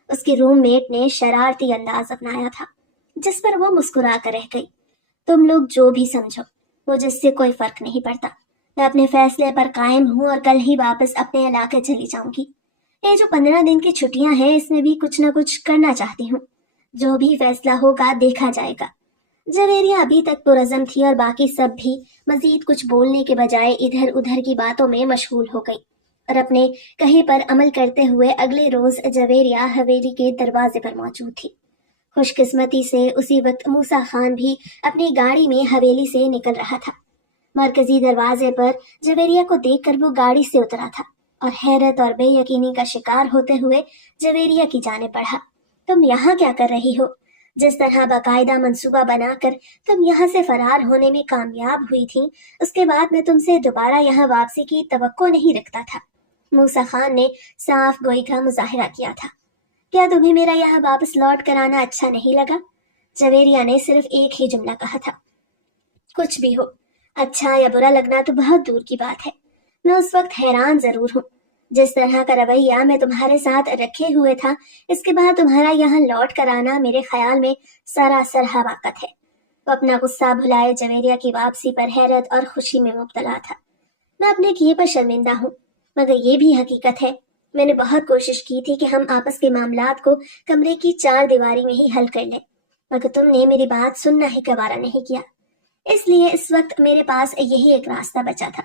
اس کی روم میٹ نے شرارتی انداز اپنایا تھا، جس پر وہ مسکرا کر رہ گئی۔ تم لوگ جو بھی سمجھو، مجھے اس سے کوئی فرق نہیں پڑتا۔ میں اپنے فیصلے پر قائم ہوں اور کل ہی واپس اپنے علاقے چلی جاؤں گی۔ یہ جو 15 دن کی چھٹیاں ہیں، اس میں بھی کچھ نہ کچھ کرنا چاہتی ہوں۔ جو بھی فیصلہ ہوگا دیکھا جائے گا۔ جویریہ ابھی تک پرعزم تھی اور باقی سب بھی مزید کچھ بولنے کے بجائے ادھر ادھر کی باتوں میں مشغول ہو گئی، اور اپنے کہے پر عمل کرتے ہوئے اگلے روز جویریہ حویلی کے دروازے پر موجود تھی۔ خوش قسمتی سے اسی وقت موسیٰ خان بھی اپنی گاڑی میں حویلی سے نکل رہا تھا۔ مرکزی دروازے پر جویریہ کو دیکھ کر وہ گاڑی سے اترا تھا اور حیرت اور بے یقینی کا شکار ہوتے ہوئے جویریہ کی جانب بڑھا۔ تم یہاں کیا کر رہی ہو؟ جس طرح باقاعدہ منصوبہ بنا کر تم یہاں سے فرار ہونے میں کامیاب ہوئی تھی، اس کے بعد میں تم سے دوبارہ یہاں واپسی کی توقع نہیں رکھتا تھا۔ موسیٰ خان نے صاف گوئی کا مظاہرہ کیا تھا۔ کیا تمہیں میرا یہاں واپس لوٹ کر آنا اچھا نہیں لگا؟ جویریہ نے صرف ایک ہی جملہ کہا تھا۔ کچھ بھی ہو، اچھا یا برا لگنا تو بہت دور کی بات ہے۔ میں اس وقت حیران ضرور ہوں۔ جس طرح کا رویہ میں تمہارے ساتھ رکھے ہوئے تھا، اس کے بعد تمہارا یہاں لوٹ کر آنا میرے خیال میں سراسر حماقت ہے۔ وہ اپنا غصہ بھلائے جویریہ کی واپسی پر حیرت اور خوشی میں مبتلا تھا۔ میں اپنے کیے پر شرمندہ ہوں، مگر یہ بھی حقیقت ہے میں نے بہت کوشش کی تھی کہ ہم آپس کے معاملات کو کمرے کی 4 دیواری میں ہی حل کر لیں، مگر تم نے میری بات سننا ہی گوارا نہیں کیا۔ اس لیے اس وقت میرے پاس یہی ایک راستہ بچا تھا۔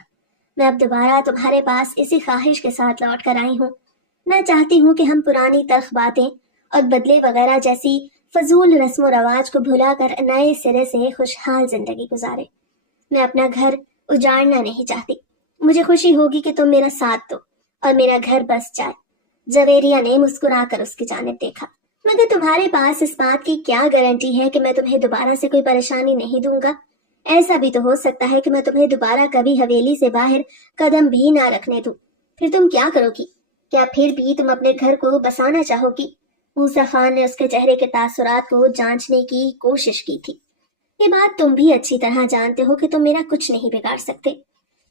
میں اب دوبارہ تمہارے پاس اسی خواہش کے ساتھ لوٹ کر آئی ہوں۔ میں چاہتی ہوں کہ ہم پرانی تلخ باتیں اور بدلے وغیرہ جیسی فضول رسم و رواج کو بھلا کر نئے سرے سے خوشحال زندگی گزارے۔ میں اپنا گھر اجاڑنا نہیں چاہتی۔ مجھے خوشی ہوگی کہ تم میرا ساتھ دو اور میرا گھر بس جائے۔ جویریہ نے مسکرا کر اس کی جانب دیکھا۔ مگر تمہارے پاس اس بات کی کیا گارنٹی ہے کہ میں تمہیں دوبارہ سے کوئی پریشانی نہیں دوں گا؟ ایسا بھی تو ہو سکتا ہے کہ میں تمہیں دوبارہ کبھی حویلی سے باہر قدم بھی نہ رکھنے دوں۔ پھر تم کیا کرو گی؟ کیا پھر بھی تم اپنے گھر کو بسانا چاہو گی؟ موسیٰ خان نے اس کے چہرے کے تاثرات کو جانچنے کی کوشش کی تھی۔ یہ بات تم بھی اچھی طرح جانتے ہو کہ تم میرا کچھ نہیں بگاڑ سکتے۔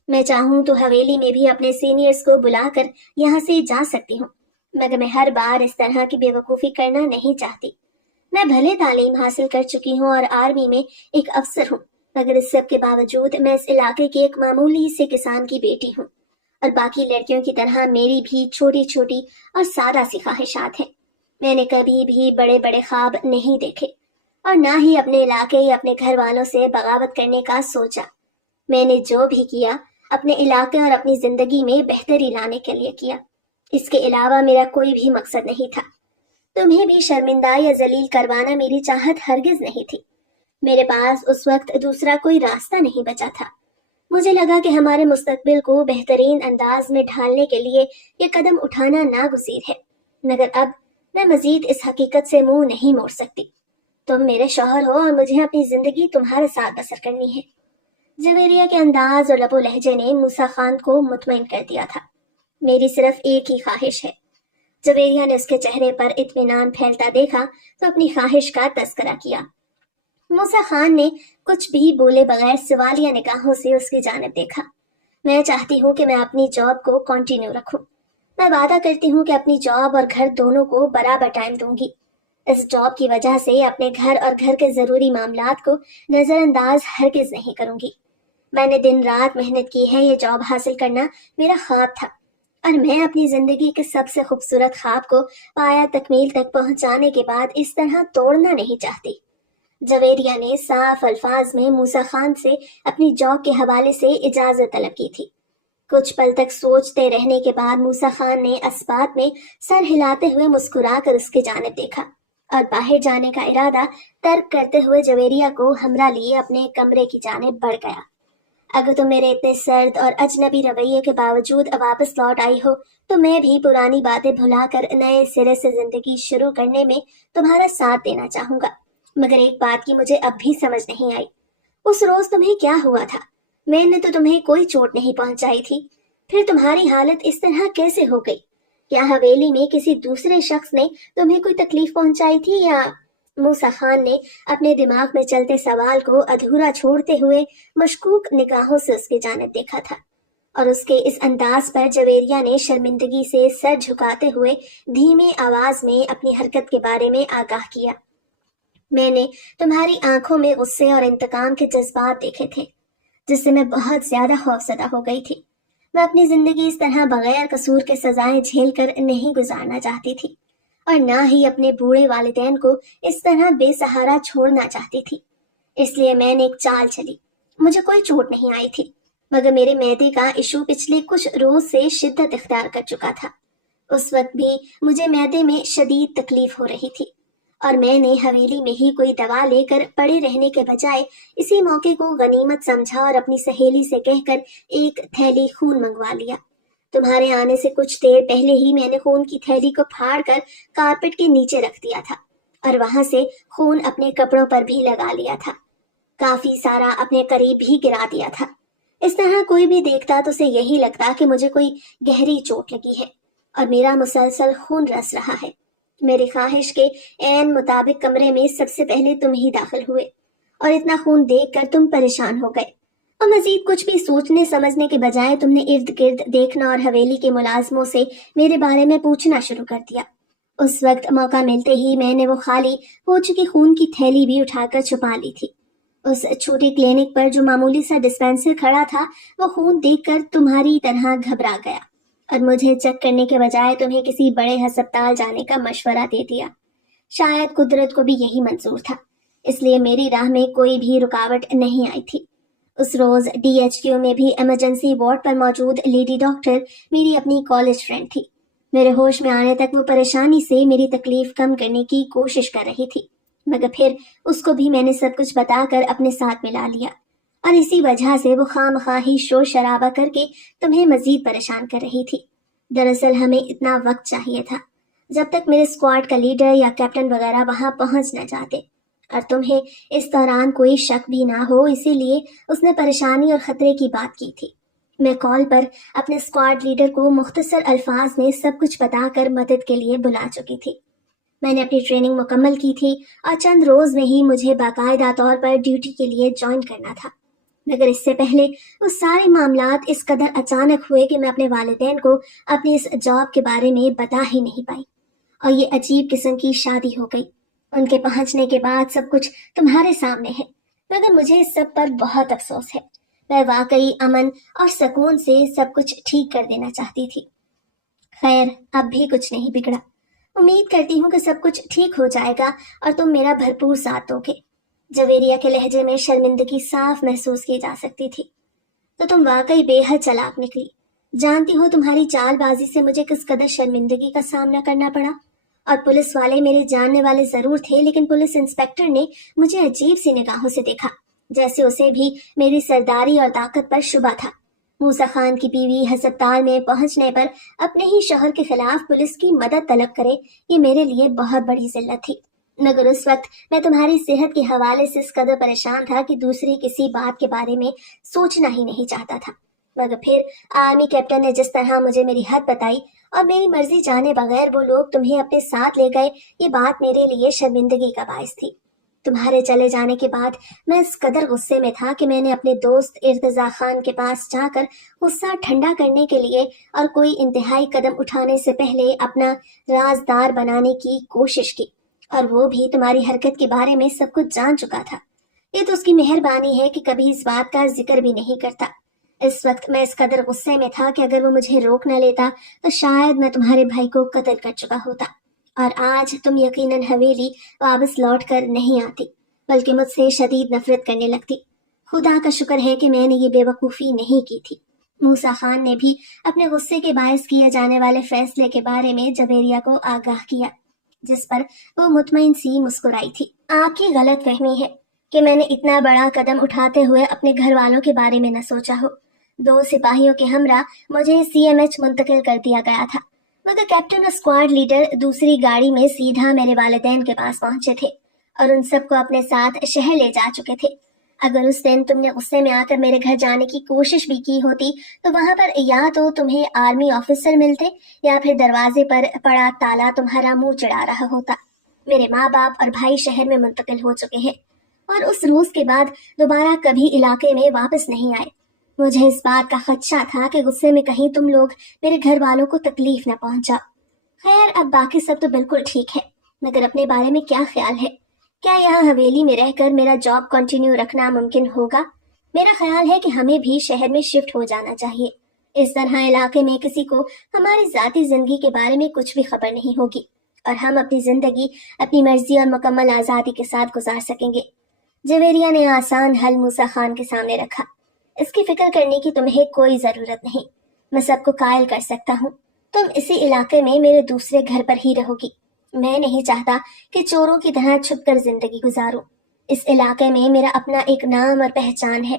میں چاہوں تو حویلی میں بھی اپنے سینئرز کو بلا کر یہاں سے جا سکتی ہوں، مگر میں ہر بار اس طرح کی بے وقوفی کرنا نہیں چاہتی۔ میں بھلے تعلیم حاصل کر چکی ہوں اور آرمی میں ایک افسر ہوں، مگر اس سب کے باوجود میں اس علاقے کے ایک معمولی سے کسان کی بیٹی ہوں، اور باقی لڑکیوں کی طرح میری بھی چھوٹی چھوٹی اور سادہ سی خواہشات ہیں۔ میں نے کبھی بھی بڑے بڑے خواب نہیں دیکھے، اور نہ ہی اپنے علاقے یا اپنے گھر والوں سے بغاوت کرنے کا سوچا۔ میں نے جو بھی کیا اپنے علاقے اور اپنی زندگی میں بہتری لانے کے لیے کیا، اس کے علاوہ میرا کوئی بھی مقصد نہیں تھا۔ تمہیں بھی شرمندہ یا ذلیل کروانا میری چاہت ہرگز نہیں تھی۔ میرے پاس اس وقت دوسرا کوئی راستہ نہیں بچا تھا۔ مجھے لگا کہ ہمارے مستقبل کو بہترین انداز میں ڈھالنے کے لیے یہ قدم اٹھانا ناگزیر ہے، مگر اب میں مزید اس حقیقت سے منہ نہیں موڑ سکتی۔ تم میرے شوہر ہو اور مجھے اپنی زندگی تمہارے ساتھ بسر کرنی ہے۔ جویریہ کے انداز اور لب و لہجے نے موسیٰ خان کو مطمئن کر دیا تھا۔ میری صرف ایک ہی خواہش ہے۔ جویریہ نے اس کے چہرے پر اطمینان پھیلتا دیکھا تو اپنی خواہش کا تذکرہ کیا۔ موسیٰ خان نے کچھ بھی بولے بغیر سوالیہ نگاہوں سے اس کی جانب دیکھا۔ میں چاہتی ہوں کہ میں اپنی جاب کو کنٹینیو رکھوں۔ میں وعدہ کرتی ہوں کہ اپنی جاب اور گھر دونوں کو برابر ٹائم دوں گی۔ اس جاب کی وجہ سے اپنے گھر اور گھر کے ضروری معاملات کو نظر انداز ہرگز نہیں کروں گی۔ میں نے دن رات محنت کی ہے، یہ جاب حاصل کرنا میرا خواب تھا، اور میں اپنی زندگی کے سب سے خوبصورت خواب کو پایا تکمیل تک پہنچانے کے بعد اس طرح توڑنا نہیں چاہتی۔ جویریہ نے صاف الفاظ میں موسیٰ خان سے اپنی جاب کے حوالے سے اجازت طلب کی تھی۔ کچھ پل تک سوچتے رہنے کے بعد موسیٰ خان نے اسبات میں سر ہلاتے ہوئے مسکرا کر اس کی جانب دیکھا اور باہر جانے کا ارادہ ترک کرتے ہوئے جویریہ کو ہمراہ لیے اپنے کمرے کی جانب بڑھ گیا۔ اگر تم میرے اتنے سرد اور اجنبی رویے کے باوجود واپس لوٹ آئی ہو تو میں بھی پرانی باتیں بھلا کر نئے سرے سے زندگی شروع کرنے میں تمہارا ساتھ دینا چاہوں گا، مگر ایک بات کی مجھے اب بھی سمجھ نہیں آئی۔ اس روز تمہیں کیا ہوا تھا؟ میں نے تو تمہیں کوئی چوٹ نہیں پہنچائی تھی، پھر تمہاری حالت اس طرح کیسے ہو گئی؟ کیا حویلی میں کسی دوسرے شخص نے تمہیں کوئی تکلیف پہنچائی تھی یا؟ موسیٰ خان نے اپنے دماغ میں چلتے سوال کو ادھورا چھوڑتے ہوئے مشکوک نگاہوں سے اس کی جانب دیکھا تھا، اور اس کے اس انداز پر جویریہ نے شرمندگی سے سر جھکاتے ہوئے دھیمی آواز میں اپنی حرکت کے بارے میں آگاہ کیا۔ میں نے تمہاری آنکھوں میں غصے اور انتقام کے جذبات دیکھے تھے، جس سے میں بہت زیادہ خوفزدہ ہو گئی تھی۔ میں اپنی زندگی اس طرح بغیر قصور کے سزائیں جھیل کر نہیں گزارنا چاہتی تھی، اور نہ ہی اپنے بوڑھے والدین کو اس طرح بے سہارا چھوڑنا چاہتی تھی۔ اس لیے میں نے ایک چال چلی۔ مجھے کوئی چوٹ نہیں آئی تھی، مگر میرے معدے کا ایشو پچھلے کچھ روز سے شدت اختیار کر چکا تھا۔ اس وقت بھی مجھے معدے میں شدید تکلیف ہو رہی تھی، اور میں نے حویلی میں ہی کوئی دوا لے کر پڑے رہنے کے بجائے اسی موقع کو غنیمت سمجھا اور اپنی سہیلی سے کہہ کر ایک تھیلی خون منگوا لیا۔ تمہارے آنے سے کچھ دیر پہلے ہی میں نے خون کی تھیلی کو پھاڑ کر کارپٹ کے نیچے رکھ دیا تھا، اور وہاں سے خون اپنے کپڑوں پر بھی لگا لیا تھا، کافی سارا اپنے قریب بھی گرا دیا تھا۔ اس طرح کوئی بھی دیکھتا تو اسے یہی لگتا کہ مجھے کوئی گہری چوٹ لگی ہے اور میرا مسلسل خون رس رہا ہے۔ میری خواہش کے عین مطابق کمرے میں سب سے پہلے تم ہی داخل ہوئے، اور اتنا خون دیکھ کر تم پریشان ہو گئے، اور مزید کچھ بھی سوچنے سمجھنے کے بجائے تم نے ارد گرد دیکھنا اور حویلی کے ملازموں سے میرے بارے میں پوچھنا شروع کر دیا۔ اس وقت موقع ملتے ہی میں نے وہ خالی ہو چکی خون کی تھیلی بھی اٹھا کر چھپا لی تھی۔ اس چھوٹی کلینک پر جو معمولی سا ڈسپینسر کھڑا تھا وہ خون دیکھ کر تمہاری طرح گھبرا گیا، اور مجھے چیک کرنے کے بجائے تمہیں کسی بڑے ہسپتال جانے کا مشورہ دے دیا۔ شاید قدرت کو بھی یہی منظور تھا، اس لیے میری راہ میں کوئی بھی رکاوٹ نہیں آئی تھی۔ اس روز DHQ میں بھی ایمرجنسی وارڈ پر موجود لیڈی ڈاکٹر میری اپنی کالج فرینڈ تھی۔ میرے ہوش میں آنے تک وہ پریشانی سے میری تکلیف کم کرنے کی کوشش کر رہی تھی، مگر پھر اس کو بھی میں نے سب کچھ بتا کر اپنے ساتھ ملا لیا، اور اسی وجہ سے وہ خواہ شور شرابہ کر کے تمہیں مزید پریشان کر رہی تھی۔ دراصل ہمیں اتنا وقت چاہیے تھا جب تک میرے اسکواڈ کا لیڈر یا کیپٹن وغیرہ وہاں پہنچ نہ جاتے، اور تمہیں اس دوران کوئی شک بھی نہ ہو، اسی لیے اس نے پریشانی اور خطرے کی بات کی تھی۔ میں کال پر اپنے اسکواڈ لیڈر کو مختصر الفاظ میں سب کچھ بتا کر مدد کے لیے بلا چکی تھی۔ میں نے اپنی ٹریننگ مکمل کی تھی اور چند روز میں ہی مجھے باقاعدہ طور پر ڈیوٹی کے لیے جوائن کرنا تھا، مگر اس سے پہلے وہ سارے معاملات اس قدر اچانک ہوئے کہ میں اپنے والدین کو اپنی اس جاب کے بارے میں بتا ہی نہیں پائی، اور یہ عجیب قسم کی شادی ہو گئی۔ ان کے پہنچنے کے بعد سب کچھ تمہارے سامنے ہے، مگر مجھے اس سب پر بہت افسوس ہے۔ میں واقعی امن اور سکون سے سب کچھ ٹھیک کر دینا چاہتی تھی۔ خیر، اب بھی کچھ نہیں بگڑا۔ امید کرتی ہوں کہ سب کچھ ٹھیک ہو جائے گا اور تم میرا بھرپور ساتھ دو گے۔ جویریہ کے لہجے میں شرمندگی صاف محسوس کی جا سکتی تھی۔ تو تم واقعی بے حد چالاک نکلی۔ جانتی ہو تمہاری چال بازی سے مجھے کس قدر شرمندگی کا سامنا کرنا پڑا، اور پولیس والے میرے جاننے والے ضرور تھے، لیکن پولیس انسپکٹر نے مجھے عجیب سی نگاہوں سے دیکھا، جیسے اسے بھی میری سرداری اور طاقت پر شبہ تھا۔ موسیٰ خان کی بیوی ہسپتال میں پہنچنے پر اپنے ہی شوہر کے خلاف پولیس کی مدد طلب کرے، یہ میرے لیے بہت بڑی ذلت تھی، مگر اس وقت میں تمہاری صحت کے حوالے سے اس قدر پریشان تھا کہ دوسری کسی بات کے بارے میں سوچنا ہی نہیں چاہتا تھا۔ مگر پھر آرمی کیپٹن نے جس طرح مجھے میری حد بتائی اور میری مرضی جانے بغیر وہ لوگ تمہیں اپنے ساتھ لے گئے، یہ بات میرے لیے شرمندگی کا باعث تھی۔ تمہارے چلے جانے کے بعد میں اس قدر غصے میں تھا کہ میں نے اپنے دوست ارتضیٰ خان کے پاس جا کر غصہ ٹھنڈا کرنے کے لیے اور کوئی انتہائی قدم اٹھانے سے پہلے اپنا رازدار بنانے کی کوشش کی، اور وہ بھی تمہاری حرکت کے بارے میں سب کچھ جان چکا تھا۔ یہ تو اس کی مہربانی ہے کہ کبھی اس بات کا ذکر بھی نہیں کرتا۔ اس وقت میں اس قدر غصے میں تھا کہ اگر وہ مجھے روک نہ لیتا تو شاید میں تمہارے بھائی کو قتل کر چکا ہوتا، اور آج تم یقیناً حویلی واپس لوٹ کر نہیں آتی، بلکہ مجھ سے شدید نفرت کرنے لگتی۔ خدا کا شکر ہے کہ میں نے یہ بے وقوفی نہیں کی تھی۔ موسیٰ خان نے بھی اپنے غصے کے باعث کیے جانے والے فیصلے کے بارے میں جویریہ کو آگاہ کیا، جس پر وہ مطمئن سی مسکرائی تھی۔ آپ کی غلط فہمی ہے کہ میں نے اتنا بڑا قدم اٹھاتے ہوئے اپنے گھر والوں کے بارے میں نہ سوچا ہو۔ 2 سپاہیوں کے ہمراہ مجھے CMH منتقل کر دیا گیا تھا، مگر کیپٹن اور اسکواڈ لیڈر دوسری گاڑی میں سیدھا میرے والدین کے پاس پہنچے تھے اور ان سب کو اپنے ساتھ شہر لے جا چکے تھے۔ اگر اس دن تم نے غصے میں آ کر میرے گھر جانے کی کوشش بھی کی ہوتی تو وہاں پر یا تو تمہیں آرمی آفیسر ملتے یا پھر دروازے پر پڑا تالا تمہارا منہ چڑھا رہا ہوتا۔ میرے ماں باپ اور بھائی شہر میں منتقل ہو چکے ہیں اور اس روز کے بعد دوبارہ کبھی علاقے میں واپس نہیں آئے۔ مجھے اس بات کا خدشہ تھا کہ غصے میں کہیں تم لوگ میرے گھر والوں کو تکلیف نہ پہنچا۔ خیر، اب باقی سب تو بالکل ٹھیک ہے، مگر اپنے بارے میں کیا خیال ہے؟ کیا یہاں حویلی میں رہ کر میرا جاب کنٹینیو رکھنا ممکن ہوگا؟ میرا خیال ہے کہ ہمیں بھی شہر میں شفٹ ہو جانا چاہیے۔ اس طرح علاقے میں کسی کو ہماری ذاتی زندگی کے بارے میں کچھ بھی خبر نہیں ہوگی اور ہم اپنی زندگی اپنی مرضی اور مکمل آزادی کے ساتھ گزار سکیں گے۔ جویریہ نے آسان حل موسیٰ خان کے سامنے رکھا۔ اس کی فکر کرنے کی تمہیں کوئی ضرورت نہیں، میں سب کو قائل کر سکتا ہوں۔ تم اسی علاقے میں میرے دوسرے گھر پر ہی رہو گی۔ میں نہیں چاہتا کہ چوروں کی طرح چھپ کر زندگی گزاروں۔ اس علاقے میں میرا اپنا ایک نام اور پہچان ہے۔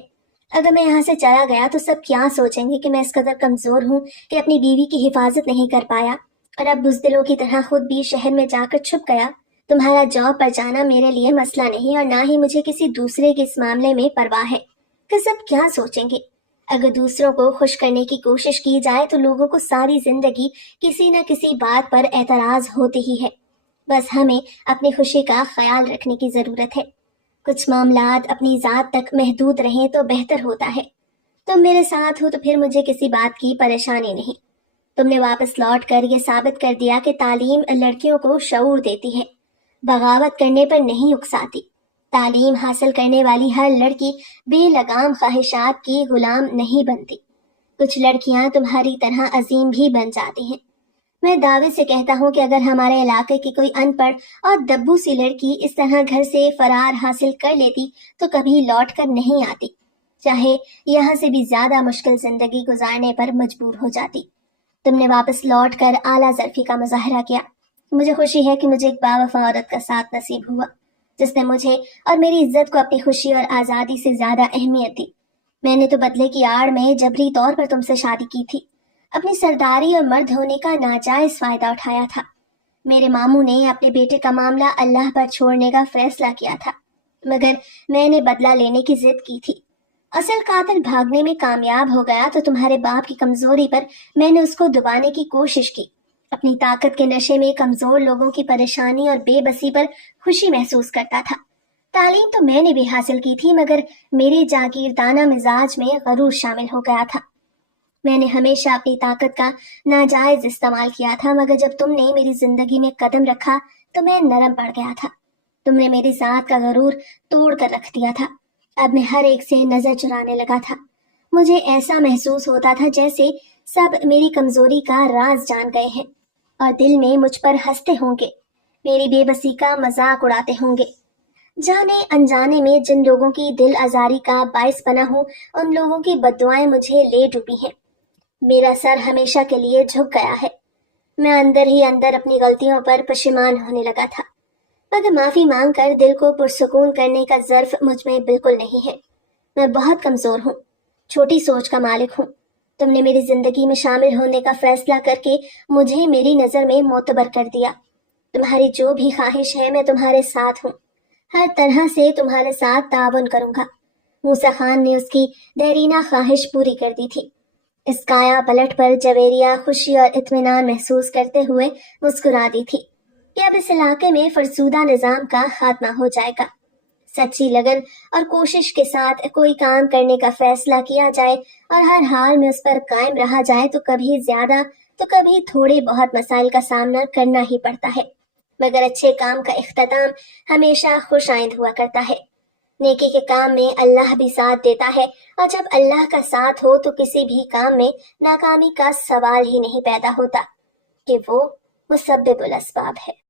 اگر میں یہاں سے چلا گیا تو سب کیا سوچیں گے کہ میں اس قدر کمزور ہوں کہ اپنی بیوی کی حفاظت نہیں کر پایا اور اب بزدلوں کی طرح خود بھی شہر میں جا کر چھپ گیا۔ تمہارا جاب پر جانا میرے لیے مسئلہ نہیں اور نہ ہی مجھے کسی دوسرے کے اس معاملے میں پرواہ ہے کہ سب کیا سوچیں گے۔ اگر دوسروں کو خوش کرنے کی کوشش کی جائے تو لوگوں کو ساری زندگی کسی نہ کسی بات پر اعتراض ہوتے ہی ہے۔ بس ہمیں اپنی خوشی کا خیال رکھنے کی ضرورت ہے۔ کچھ معاملات اپنی ذات تک محدود رہیں تو بہتر ہوتا ہے۔ تم میرے ساتھ ہو تو پھر مجھے کسی بات کی پریشانی نہیں۔ تم نے واپس لوٹ کر یہ ثابت کر دیا کہ تعلیم لڑکیوں کو شعور دیتی ہے، بغاوت کرنے پر نہیں اکساتی۔ تعلیم حاصل کرنے والی ہر لڑکی بے لگام خواہشات کی غلام نہیں بنتی۔ کچھ لڑکیاں تمہاری طرح عظیم بھی بن جاتی ہیں۔ میں دعوے سے کہتا ہوں کہ اگر ہمارے علاقے کی کوئی ان پڑھ اور دبو سی لڑکی اس طرح گھر سے فرار حاصل کر لیتی تو کبھی لوٹ کر نہیں آتی، چاہے یہاں سے بھی زیادہ مشکل زندگی گزارنے پر مجبور ہو جاتی۔ تم نے واپس لوٹ کر اعلیٰ ظرفی کا مظاہرہ کیا۔ مجھے خوشی ہے کہ مجھے ایک باوفا عورت کا ساتھ نصیب ہوا جس نے مجھے اور میری عزت کو اپنی خوشی اور آزادی سے زیادہ اہمیت دی۔ میں نے تو بدلے کی آڑ میں جبری طور پر تم سے شادی کی تھی، اپنی سرداری اور مرد ہونے کا ناجائز فائدہ اٹھایا تھا۔ میرے ماموں نے اپنے بیٹے کا معاملہ اللہ پر چھوڑنے کا فیصلہ کیا تھا، مگر میں نے بدلہ لینے کی ضد کی تھی۔ اصل قاتل بھاگنے میں کامیاب ہو گیا تو تمہارے باپ کی کمزوری پر میں نے اس کو دبانے کی کوشش کی اپنی طاقت کے نشے میں کمزور لوگوں کی پریشانی اور بے بسی پر خوشی محسوس کرتا تھا۔ تعلیم تو میں نے بھی حاصل کی تھی، مگر میری جاگیردانہ مزاج میں غرور شامل ہو گیا تھا۔ میں نے ہمیشہ اپنی طاقت کا ناجائز استعمال کیا تھا، مگر جب تم نے میری زندگی میں قدم رکھا تو میں نرم پڑ گیا تھا۔ تم نے میری ذات کا غرور توڑ کر رکھ دیا تھا۔ اب میں ہر ایک سے نظر چرانے لگا تھا۔ مجھے ایسا محسوس ہوتا تھا جیسے سب میری کمزوری کا راز جان گئے ہیں اور دل میں مجھ پر ہنستے ہوں گے، میری بے بسی کا مذاق اڑاتے ہوں گے۔ جانے انجانے میں جن لوگوں کی دل آزاری کا باعث بنا ہوں، ان لوگوں کی بددعائیں مجھے لے ڈوبی ہیں۔ میرا سر ہمیشہ کے لیے جھک گیا ہے۔ میں اندر ہی اندر اپنی غلطیوں پر پشیمان ہونے لگا تھا، مگر معافی مانگ کر دل کو پرسکون کرنے کا ظرف مجھ میں بالکل نہیں ہے۔ میں بہت کمزور ہوں، چھوٹی سوچ کا مالک ہوں۔ تم نے میری زندگی میں شامل ہونے کا فیصلہ کر کے مجھے میری نظر میں معتبر کر دیا۔ تمہاری جو بھی خواہش ہے میں تمہارے ساتھ ہوں، ہر طرح سے تمہارے ساتھ تعاون کروں گا۔ موسیٰ خان نے اس کی دیرینہ خواہش پوری کر دی تھی۔ اس کایا پلٹ پر جویریہ خوشی اور اطمینان محسوس کرتے ہوئے مسکرا دی تھی کہ اب اس علاقے میں فرسودہ نظام کا خاتمہ ہو جائے گا۔ سچی لگن اور کوشش کے ساتھ کوئی کام کرنے کا فیصلہ کیا جائے اور ہر حال میں اس پر قائم رہا جائے تو کبھی زیادہ تو کبھی تھوڑے بہت مسائل کا سامنا کرنا ہی پڑتا ہے، مگر اچھے کام کا اختتام ہمیشہ خوش آئند ہوا کرتا ہے۔ نیکی کے کام میں اللہ بھی ساتھ دیتا ہے، اور جب اللہ کا ساتھ ہو تو کسی بھی کام میں ناکامی کا سوال ہی نہیں پیدا ہوتا کہ وہ مسبب الاسباب ہے۔